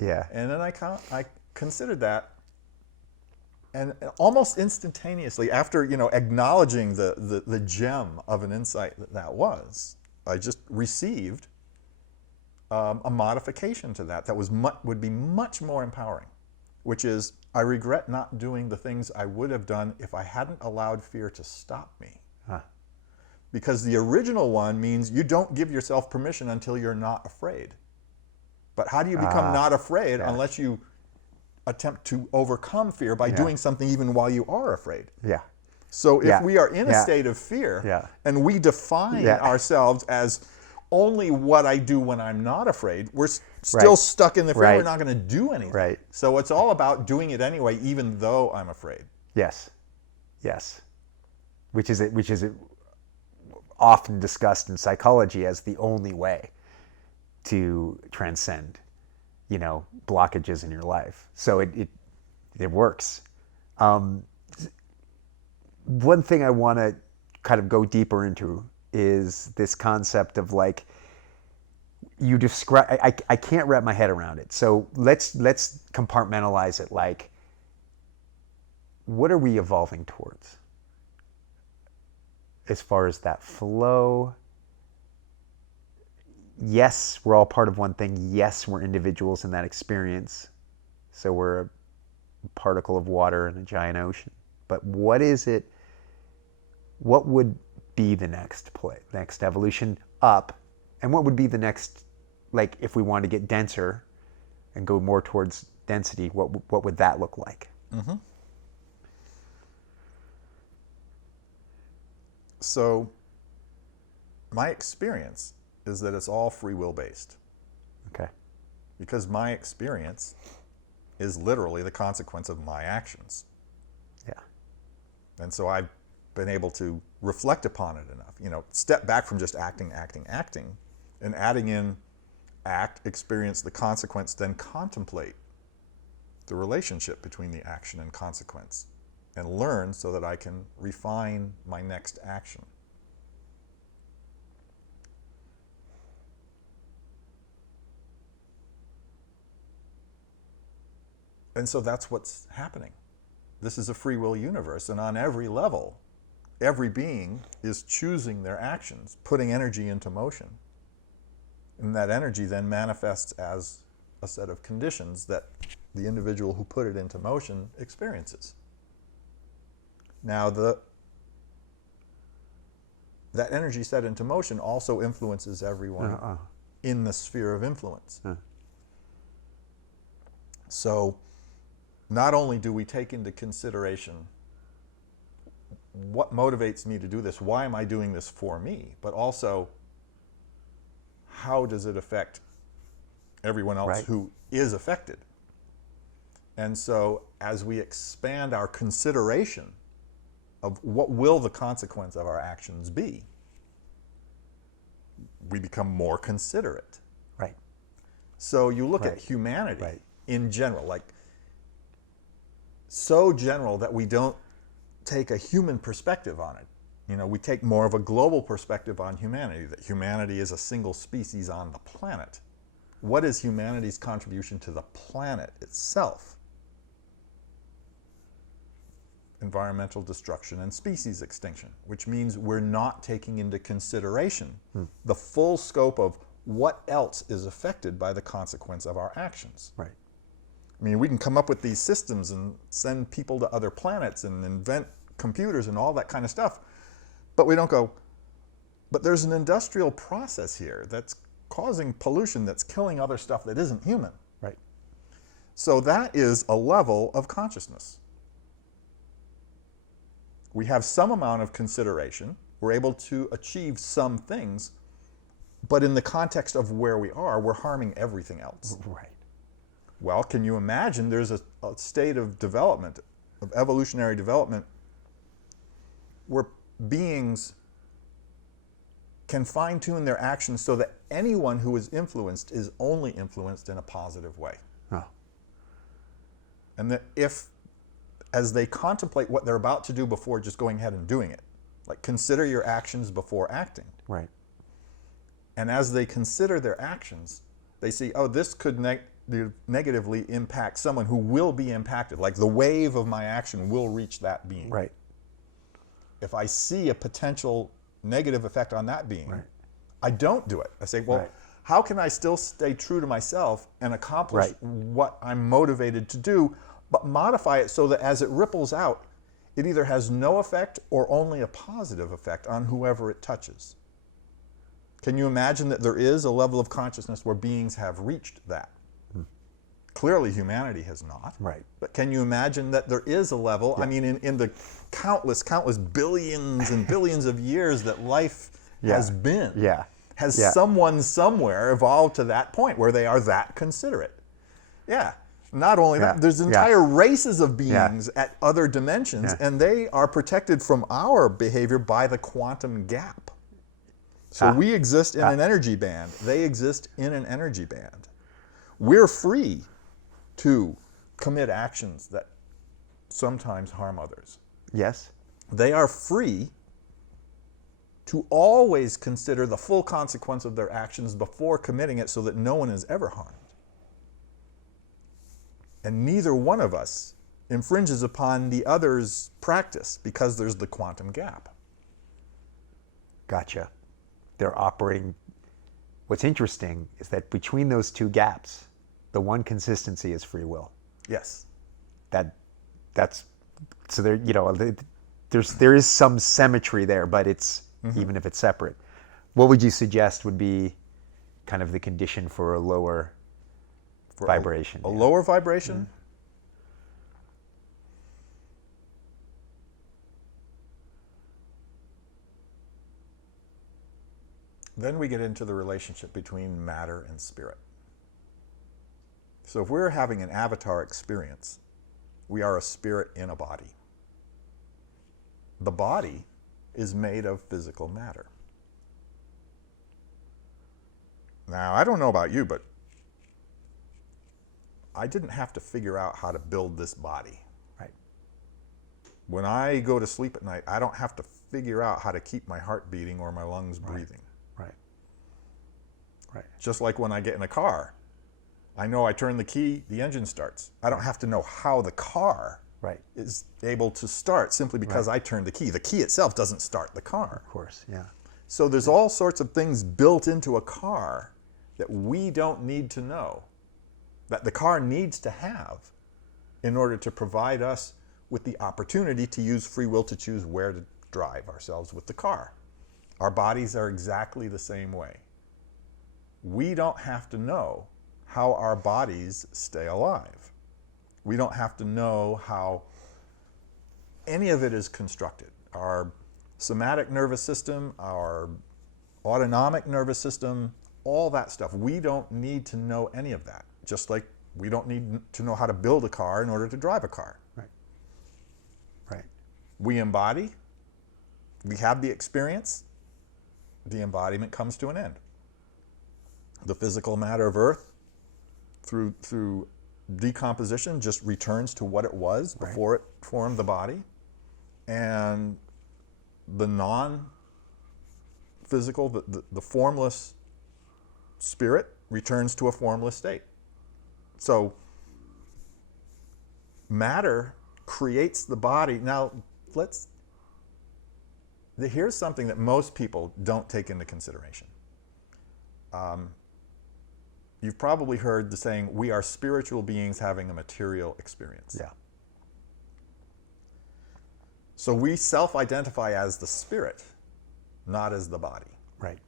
Yeah. And then I considered that, and almost instantaneously after acknowledging the gem of an insight that was, I just received a modification to that would be much more empowering, which is, I regret not doing the things I would have done if I hadn't allowed fear to stop me. Huh. Because the original one means you don't give yourself permission until you're not afraid. But how do you become not afraid unless you attempt to overcome fear by doing something even while you are afraid? Yeah. So if we are in a state of fear and we define ourselves as only what I do when I'm not afraid, we're still stuck in the fear. We're not going to do anything. Right. So it's all about doing it anyway, even though I'm afraid. Yes. Yes. Which is often discussed in psychology as the only way to transcend, blockages in your life. So it works. One thing I want to kind of go deeper into is this concept of like, you describe, I can't wrap my head around it. So let's compartmentalize it. Like, what are we evolving towards as far as that flow? Yes, we're all part of one thing. Yes, we're individuals in that experience. So we're a particle of water in a giant ocean. But what is it? What would be the next evolution up? And what would be the next, like, if we want to get denser and go more towards density, what would that look like? Mm-hmm. So my experience is that it's all free will based. Okay. Because my experience is literally the consequence of my actions. Yeah. And so I've been able to reflect upon it enough, step back from just acting, and adding in act, experience the consequence, then contemplate the relationship between the action and consequence, and learn so that I can refine my next action. And so that's what's happening. This is a free will universe, and on every level, every being is choosing their actions, putting energy into motion. And that energy then manifests as a set of conditions that the individual who put it into motion experiences. Now, that energy set into motion also influences everyone in the sphere of influence. So, not only do we take into consideration what motivates me to do this, why am I doing this for me, but also how does it affect everyone else who is affected. And so as we expand our consideration of what will the consequence of our actions be, we become more considerate. Right. So you look at humanity in general, like so general that we don't take a human perspective on it. You know, we take more of a global perspective on humanity, that humanity is a single species on the planet. What is humanity's contribution to the planet itself? Environmental destruction and species extinction, which means we're not taking into consideration the full scope of what else is affected by the consequence of our actions. Right. I mean, we can come up with these systems and send people to other planets and invent computers and all that kind of stuff, but we don't go, but there's an industrial process here that's causing pollution that's killing other stuff that isn't human. Right. So that is a level of consciousness. We have some amount of consideration. We're able to achieve some things, but in the context of where we are, we're harming everything else. Right. Well, can you imagine there's a state of development, of evolutionary development, where beings can fine-tune their actions so that anyone who is influenced is only influenced in a positive way. Oh. And that if, as they contemplate what they're about to do before just going ahead and doing it, like consider your actions before acting. Right. And as they consider their actions, they see, oh, this could negatively impact someone who will be impacted. Like the wave of my action will reach that being. Right. If I see a potential negative effect on that being, right. I don't do it. I say, well, right. how can I still stay true to myself and accomplish what I'm motivated to do, but modify it so that as it ripples out, it either has no effect or only a positive effect on whoever it touches? Can you imagine that there is a level of consciousness where beings have reached that? Clearly humanity has not. Right. But can you imagine that there is a level, I mean, in the countless billions and billions of years that life has been, has someone somewhere evolved to that point where they are that considerate? Yeah. Not only that, there's entire races of beings at other dimensions, and they are protected from our behavior by the quantum gap. So we exist in an energy band. They exist in an energy band. We're free to commit actions that sometimes harm others. Yes. They are free to always consider the full consequence of their actions before committing it so that no one is ever harmed. And neither one of us infringes upon the other's practice because there's the quantum gap. Gotcha. They're operating. What's interesting is that between those two gaps, the one consistency is free will. Yes. That's so there. You know, there is some symmetry there, but it's even if it's separate. What would you suggest would be kind of the condition for a lower vibration? A lower vibration? Then we get into the relationship between matter and spirit. So if we're having an avatar experience, we are a spirit in a body. The body is made of physical matter. Now, I don't know about you, but I didn't have to figure out how to build this body. Right. When I go to sleep at night, I don't have to figure out how to keep my heart beating or my lungs breathing. Right. Just like when I get in a car, I know I turn the key, the engine starts. I don't have to know how the car Right. is able to start simply because I turned the key. The key itself doesn't start the car. Of course, yeah. So there's all sorts of things built into a car that we don't need to know, that the car needs to have in order to provide us with the opportunity to use free will to choose where to drive ourselves with the car. Our bodies are exactly the same way. We don't have to know how our bodies stay alive. We don't have to know how any of it is constructed. Our somatic nervous system, our autonomic nervous system, all that stuff. We don't need to know any of that. Just like we don't need to know how to build a car in order to drive a car. Right. Right. We embody, we have the experience, the embodiment comes to an end. The physical matter of Earth, through decomposition, just returns to what it was before it formed the body. And the non-physical, the formless spirit returns to a formless state. So matter creates the body. Now, here's something that most people don't take into consideration. You've probably heard the saying, we are spiritual beings having a material experience. Yeah. So we self-identify as the spirit, not as the body. Right.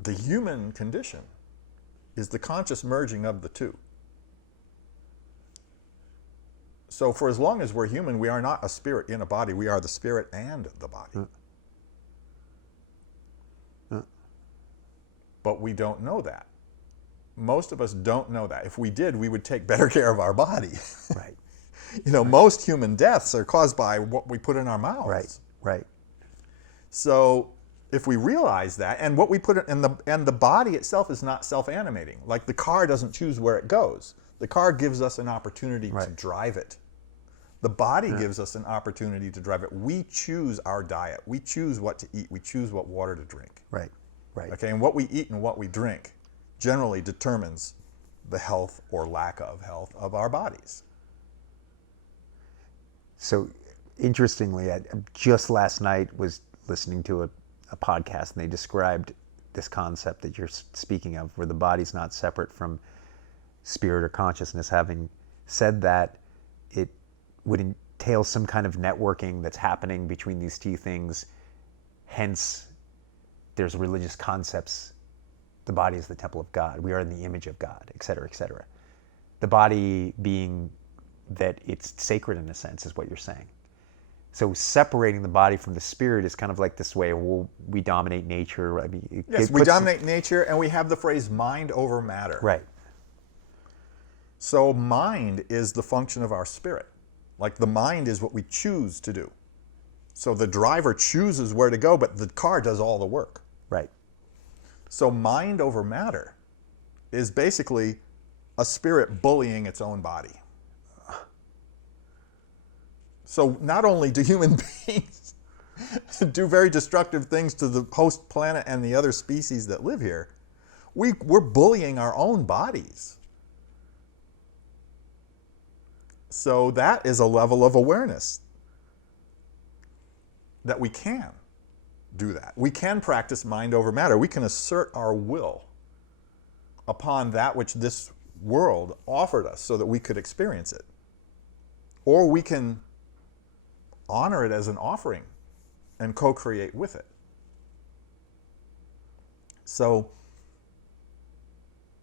The human condition is the conscious merging of the two. So for as long as we're human, we are not a spirit in a body. We are the spirit and the body. But we don't know that. Most of us don't know that. If we did, we would take better care of our body. Right. Most human deaths are caused by what we put in our mouths. Right. Right. So if we realize that, and what we put in the body itself is not self-animating. Like the car doesn't choose where it goes. The car gives us an opportunity to drive it. The body gives us an opportunity to drive it. We choose our diet. We choose what to eat. We choose what water to drink. Right. Right. Okay, and what we eat and what we drink generally determines the health or lack of health of our bodies. So, interestingly, just last night was listening to a podcast, and they described this concept that you're speaking of, where the body's not separate from spirit or consciousness. Having said that, it would entail some kind of networking that's happening between these two things. Hence, there's religious concepts. The body is the temple of God. We are in the image of God, et cetera, et cetera. The body being that it's sacred in a sense is what you're saying. So separating the body from the spirit is kind of like this way, well, we dominate nature. I mean, yes, we dominate nature, and we have the phrase mind over matter. Right. So mind is the function of our spirit. Like the mind is what we choose to do. So the driver chooses where to go, but the car does all the work. Right. So mind over matter is basically a spirit bullying its own body. So not only do human beings do very destructive things to the host planet and the other species that live here, we're bullying our own bodies. So that is a level of awareness that we can do that. We can practice mind over matter. We can assert our will upon that which this world offered us so that we could experience it. Or we can honor it as an offering and co-create with it. So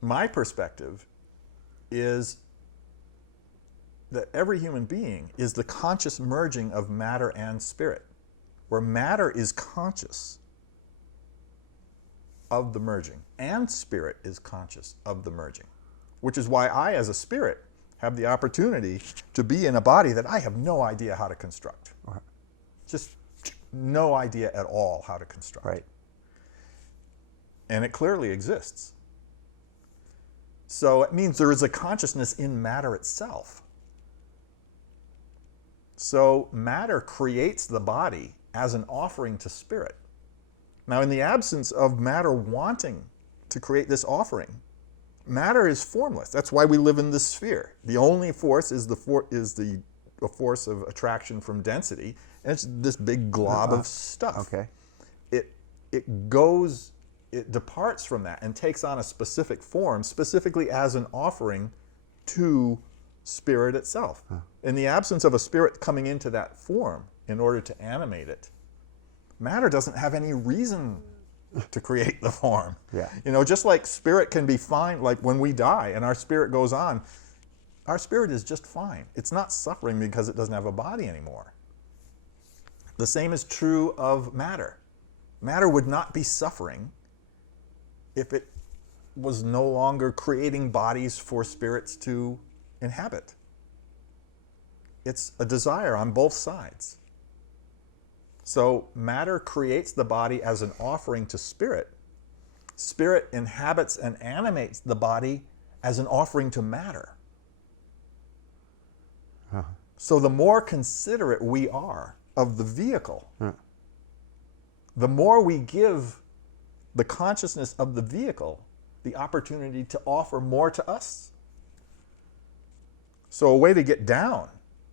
my perspective is that every human being is the conscious merging of matter and spirit, where matter is conscious of the merging and spirit is conscious of the merging, which is why I, as a spirit, have the opportunity to be in a body that I have no idea how to construct. Just no idea at all how to construct. Right. And it clearly exists. So it means there is a consciousness in matter itself. So matter creates the body as an offering to spirit. Now, in the absence of matter wanting to create this offering, matter is formless. That's why we live in this sphere. The only force is the force of attraction from density, and it's this big glob of stuff. Okay. It departs from that and takes on a specific form, specifically as an offering to spirit itself. In the absence of a spirit coming into that form in order to animate it, matter doesn't have any reason to create the form. Yeah. You know, just like spirit can be fine, like when we die and our spirit goes on, our spirit is just fine. It's not suffering because it doesn't have a body anymore. The same is true of matter. Matter would not be suffering if it was no longer creating bodies for spirits to inhabit. It's a desire on both sides. So matter creates the body as an offering to spirit. Spirit inhabits and animates the body as an offering to matter. So the more considerate we are of the vehicle, the more we give the consciousness of the vehicle the opportunity to offer more to us. So a way to get down,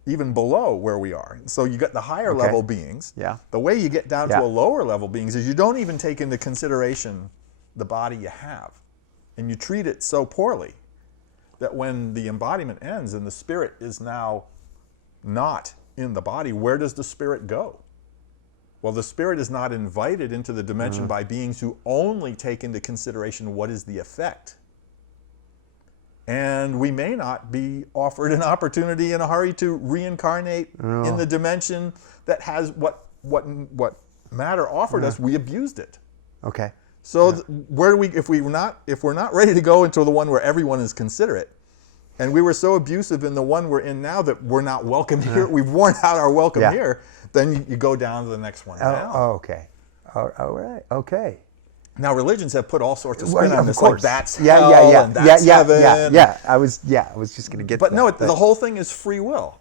even below where we are. So you get the higher level beings. Yeah. The way you get down to a lower level beings is you don't even take into consideration the body you have. And you treat it so poorly that when the embodiment ends and the spirit is now not in the body, where does the spirit go? Well, the spirit is not invited into the dimension by beings who only take into consideration what is the effect. And we may not be offered an opportunity in a hurry to reincarnate in the dimension that has what matter offered us. We abused it. Okay. So where do we, if we're not ready to go into the one where everyone is considerate, and we were so abusive in the one we're in now that we're not welcome here, we've worn out our welcome here, then you go down to the next one down. Oh, okay. All right. Okay. Now religions have put all sorts of spin on this, like that's hell and that's heaven. I was just going to get. But to no, that, the whole thing is free will.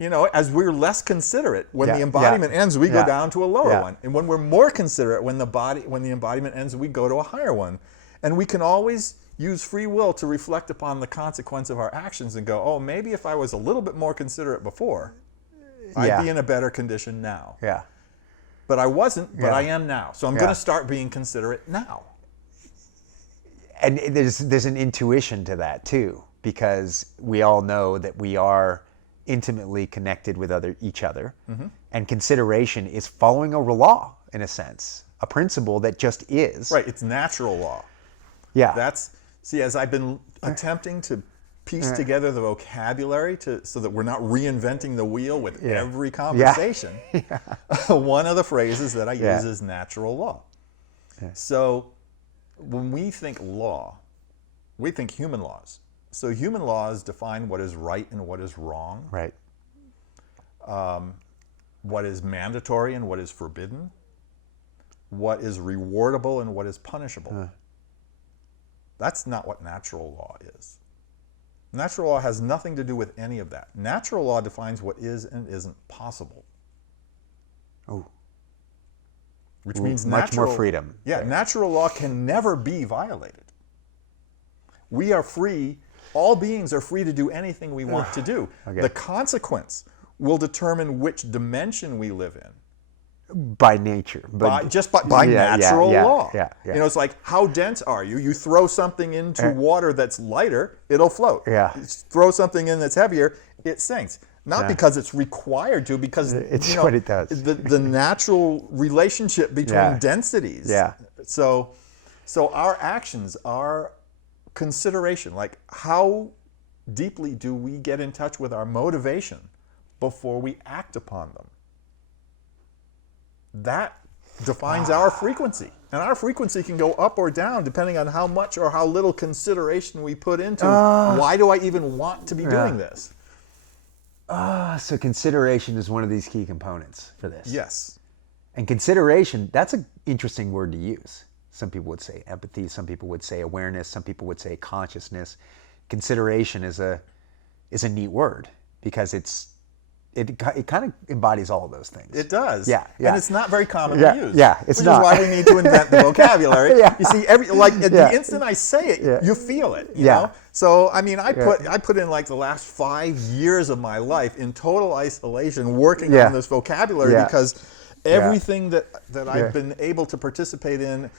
You know, as we're less considerate, when the embodiment ends, we go down to a lower one, and when we're more considerate, when the embodiment ends, we go to a higher one, and we can always use free will to reflect upon the consequence of our actions and go, oh, maybe if I was a little bit more considerate before, I'd be in a better condition now. Yeah. But I wasn't, but I am now. So I'm going to start being considerate now. And there's an intuition to that too, because we all know that we are intimately connected with each other. And consideration is following a law, in a sense, a principle that just is. Right, it's natural law. Yeah. See, as I've been attempting to piece together the vocabulary so that we're not reinventing the wheel with every conversation, one of the phrases that I use is natural law. So when we think law, we think human laws. So human laws define what is right and what is wrong. Right. What is mandatory and what is forbidden. What is rewardable and what is punishable. That's not what natural law is. Natural law has nothing to do with any of that. Natural law defines what is and isn't possible. Oh. Which means much more freedom. Yeah, natural law can never be violated. We are free, all beings are free to do anything we want to do. The consequence will determine which dimension we live in. By nature. By natural law. Yeah. You know, it's like, how dense are you? You throw something into water that's lighter, it'll float. Yeah. Throw something in that's heavier, it sinks. Not because it's required to, because it's what it does. The natural relationship between densities. Yeah. So our actions are consideration. Like, how deeply do we get in touch with our motivation before we act upon them? That defines our frequency. And our frequency can go up or down depending on how much or how little consideration we put into why do I even want to be doing this? So consideration is one of these key components for this. Yes. And consideration, that's an interesting word to use. Some people would say empathy, some people would say awareness, some people would say consciousness. Consideration is a neat word because it kind of embodies all of those things. It does. Yeah. And it's not very common Yeah, to use. yeah, it's which not. is why we need to invent the vocabulary. Yeah. You see, at Yeah. the instant I say it, you feel it. You Yeah. know? So I mean, I put in like the last 5 years of my life in total isolation working on this vocabulary because everything that I've been able to participate in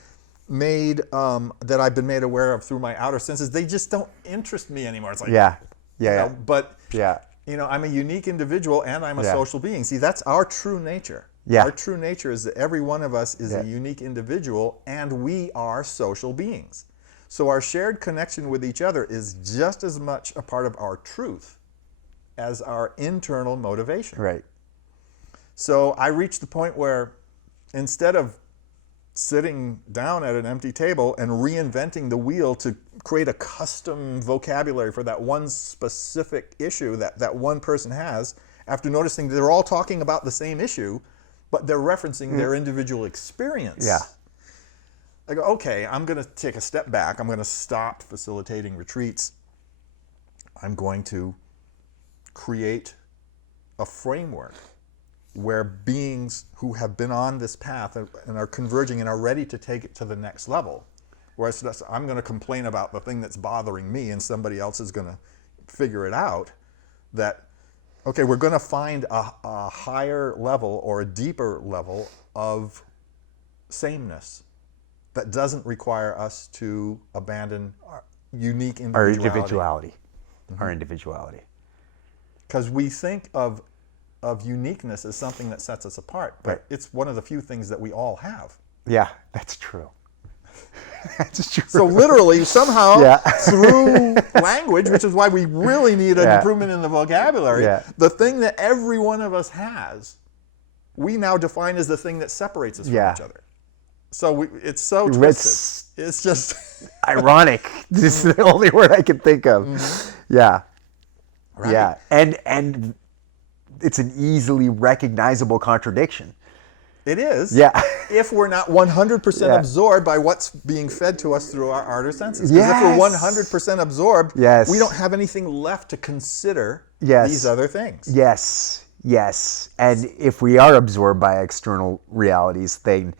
that I've been made aware of through my outer senses, they just don't interest me anymore. It's like but I'm a unique individual and I'm a social being. See, that's our true nature. Our true nature is that every one of us is a unique individual and we are social beings. So our shared connection with each other is just as much a part of our truth as our internal motivation. Right. So I reached the point where instead of sitting down at an empty table and reinventing the wheel to create a custom vocabulary for that one specific issue that one person has, after noticing that they're all talking about the same issue, but they're referencing their individual experience. I go, okay, I'm going to take a step back. I'm going to stop facilitating retreats. I'm going to create a framework where beings who have been on this path and are converging and are ready to take it to the next level, whereas I'm going to complain about the thing that's bothering me and somebody else is going to figure it out, that, okay, we're going to find a higher level or a deeper level of sameness that doesn't require us to abandon our unique individuality. Our individuality. Because we think of uniqueness as something that sets us apart, but it's one of the few things that we all have. Yeah, that's true. That's true. So literally, somehow, through language, which is why we really need an improvement in the vocabulary, the thing that every one of us has, we now define as the thing that separates us from each other. So it's so twisted. It's just ironic. This is the only word I can think of. Yeah. Right. Yeah. And it's an easily recognizable contradiction. It is. Yeah. If we're not 100% absorbed by what's being fed to us through our outer senses. Because if we're 100% absorbed, we don't have anything left to consider these other things. Yes. Yes. And if we are absorbed by external realities, then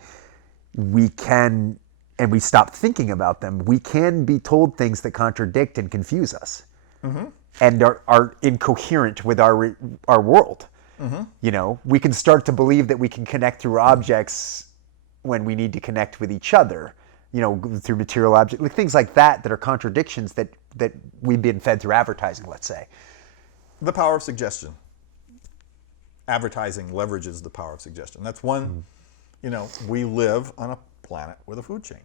we can, and we stop thinking about them, we can be told things that contradict and confuse us. And are incoherent with our world. You know, we can start to believe that we can connect through objects when we need to connect with each other, you know, through material objects, like things like that are contradictions that we've been fed through advertising, let's say. The power of suggestion. Advertising leverages the power of suggestion. That's one, you know, we live on a planet with a food chain.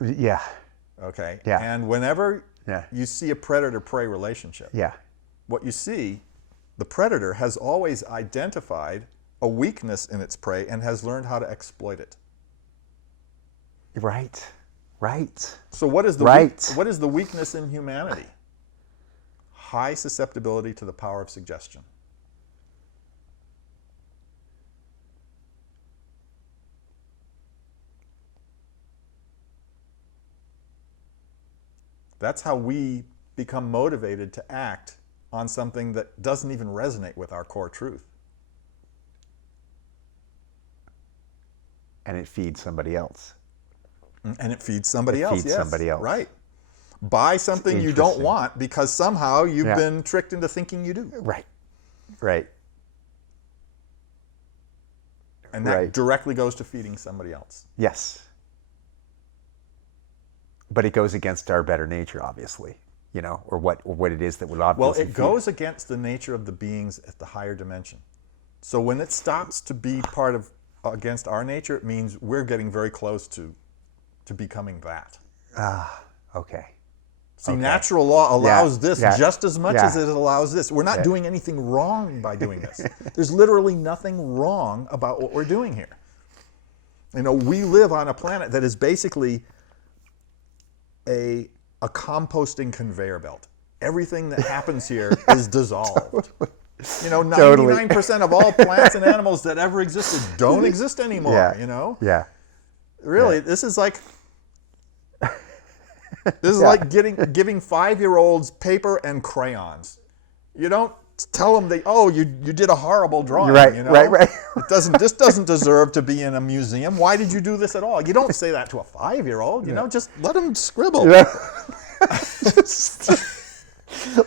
Yeah. Okay? Yeah. And whenever you see a predator-prey relationship, what you see, the predator has always identified a weakness in its prey and has learned how to exploit it. Right. Right. So what is the what is the weakness in humanity? High susceptibility to the power of suggestion. That's how we become motivated to act on something that doesn't even resonate with our core truth. And it feeds somebody else. And it feeds somebody else, yes. Somebody else. Right. Buy something you don't want because somehow you've been tricked into thinking you do. Right. Right. And that directly goes to feeding somebody else. Yes. But it goes against our better nature, obviously, you know, or what it is that would obviously Well, it goes against the nature of the beings at the higher dimension. So when it stops to be part of against our nature, it means we're getting very close to becoming that. Okay. See, natural law allows this just as much as it allows this. We're not doing anything wrong by doing this. There's literally nothing wrong about what we're doing here. You know, we live on a planet that is basically a composting conveyor belt. Everything that happens here is dissolved. You know, 99% of all plants and animals that ever existed don't exist anymore, you know? Yeah. Really, this is like like giving 5-year-olds paper and crayons. You don't tell them you did a horrible drawing. Right, you know? right. This doesn't deserve to be in a museum. Why did you do this at all? You don't say that to a 5-year-old. You know, just let them scribble. Yeah.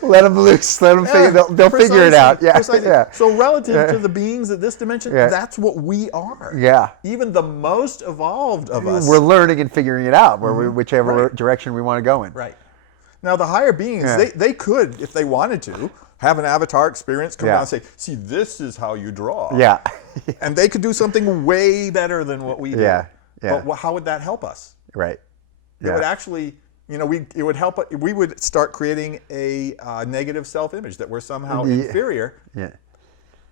Let them loose. Let them figure. They'll figure it out. Yeah. Yeah. So relative to the beings at this dimension, Yeah. that's what we are. Yeah. Even the most evolved of us. We're learning and figuring it out, whichever Right. direction we want to go in. Right. Now, the higher beings, they could, if they wanted to, have an avatar experience, come down and say, see, this is how you draw. Yeah. And they could do something way better than what we do. Yeah. Yeah. But how would that help us? Right. It would actually, it would help. We would start creating a negative self-image that we're somehow inferior. Yeah.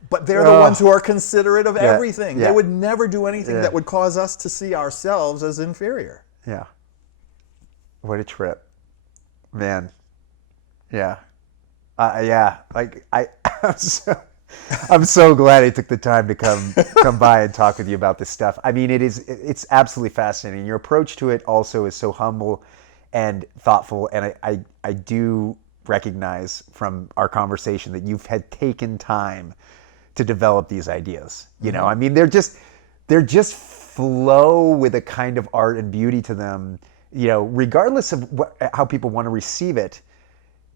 But they're the ones who are considerate of everything. Yeah. They would never do anything that would cause us to see ourselves as inferior. Yeah. What a trip. Man. Yeah. Yeah. Like I'm so glad I took the time to come by and talk with you about this stuff. I mean, it's absolutely fascinating. Your approach to it also is so humble and thoughtful, and I do recognize from our conversation that you've had taken time to develop these ideas. You know, I mean, they're just flow with a kind of art and beauty to them. You know, regardless of how people want to receive it,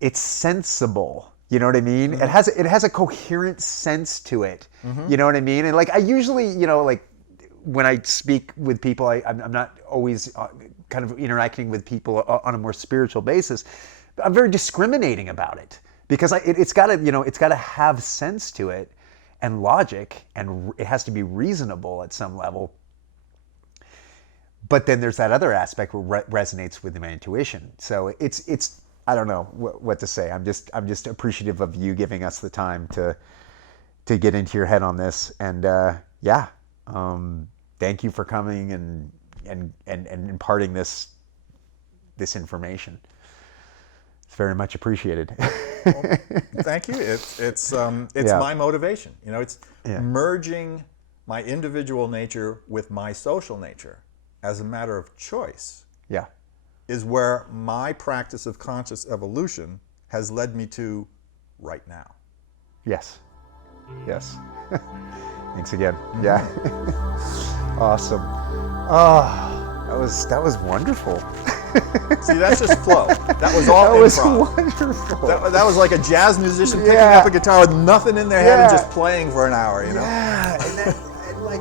it's sensible. You know what I mean? Mm-hmm. It has a coherent sense to it. Mm-hmm. You know what I mean? And like I usually, like when I speak with people, I'm not always kind of interacting with people on a more spiritual basis. But I'm very discriminating about it because it's got to have sense to it and logic, and it has to be reasonable at some level. But then there's that other aspect where resonates with my intuition. So it's I don't know what to say. I'm just appreciative of you giving us the time to get into your head on this. And thank you for coming and imparting this information. It's very much appreciated. Well, thank you. It's my motivation. It's merging my individual nature with my social nature as a matter of choice. Yeah. Is where my practice of conscious evolution has led me to right now. Yes. Yes. Thanks again. Yeah. Awesome. Oh, that was wonderful. See, that's just flow. That was all improv. That was wonderful. That was like a jazz musician picking up a guitar with nothing in their head and just playing for an hour, Yeah. And like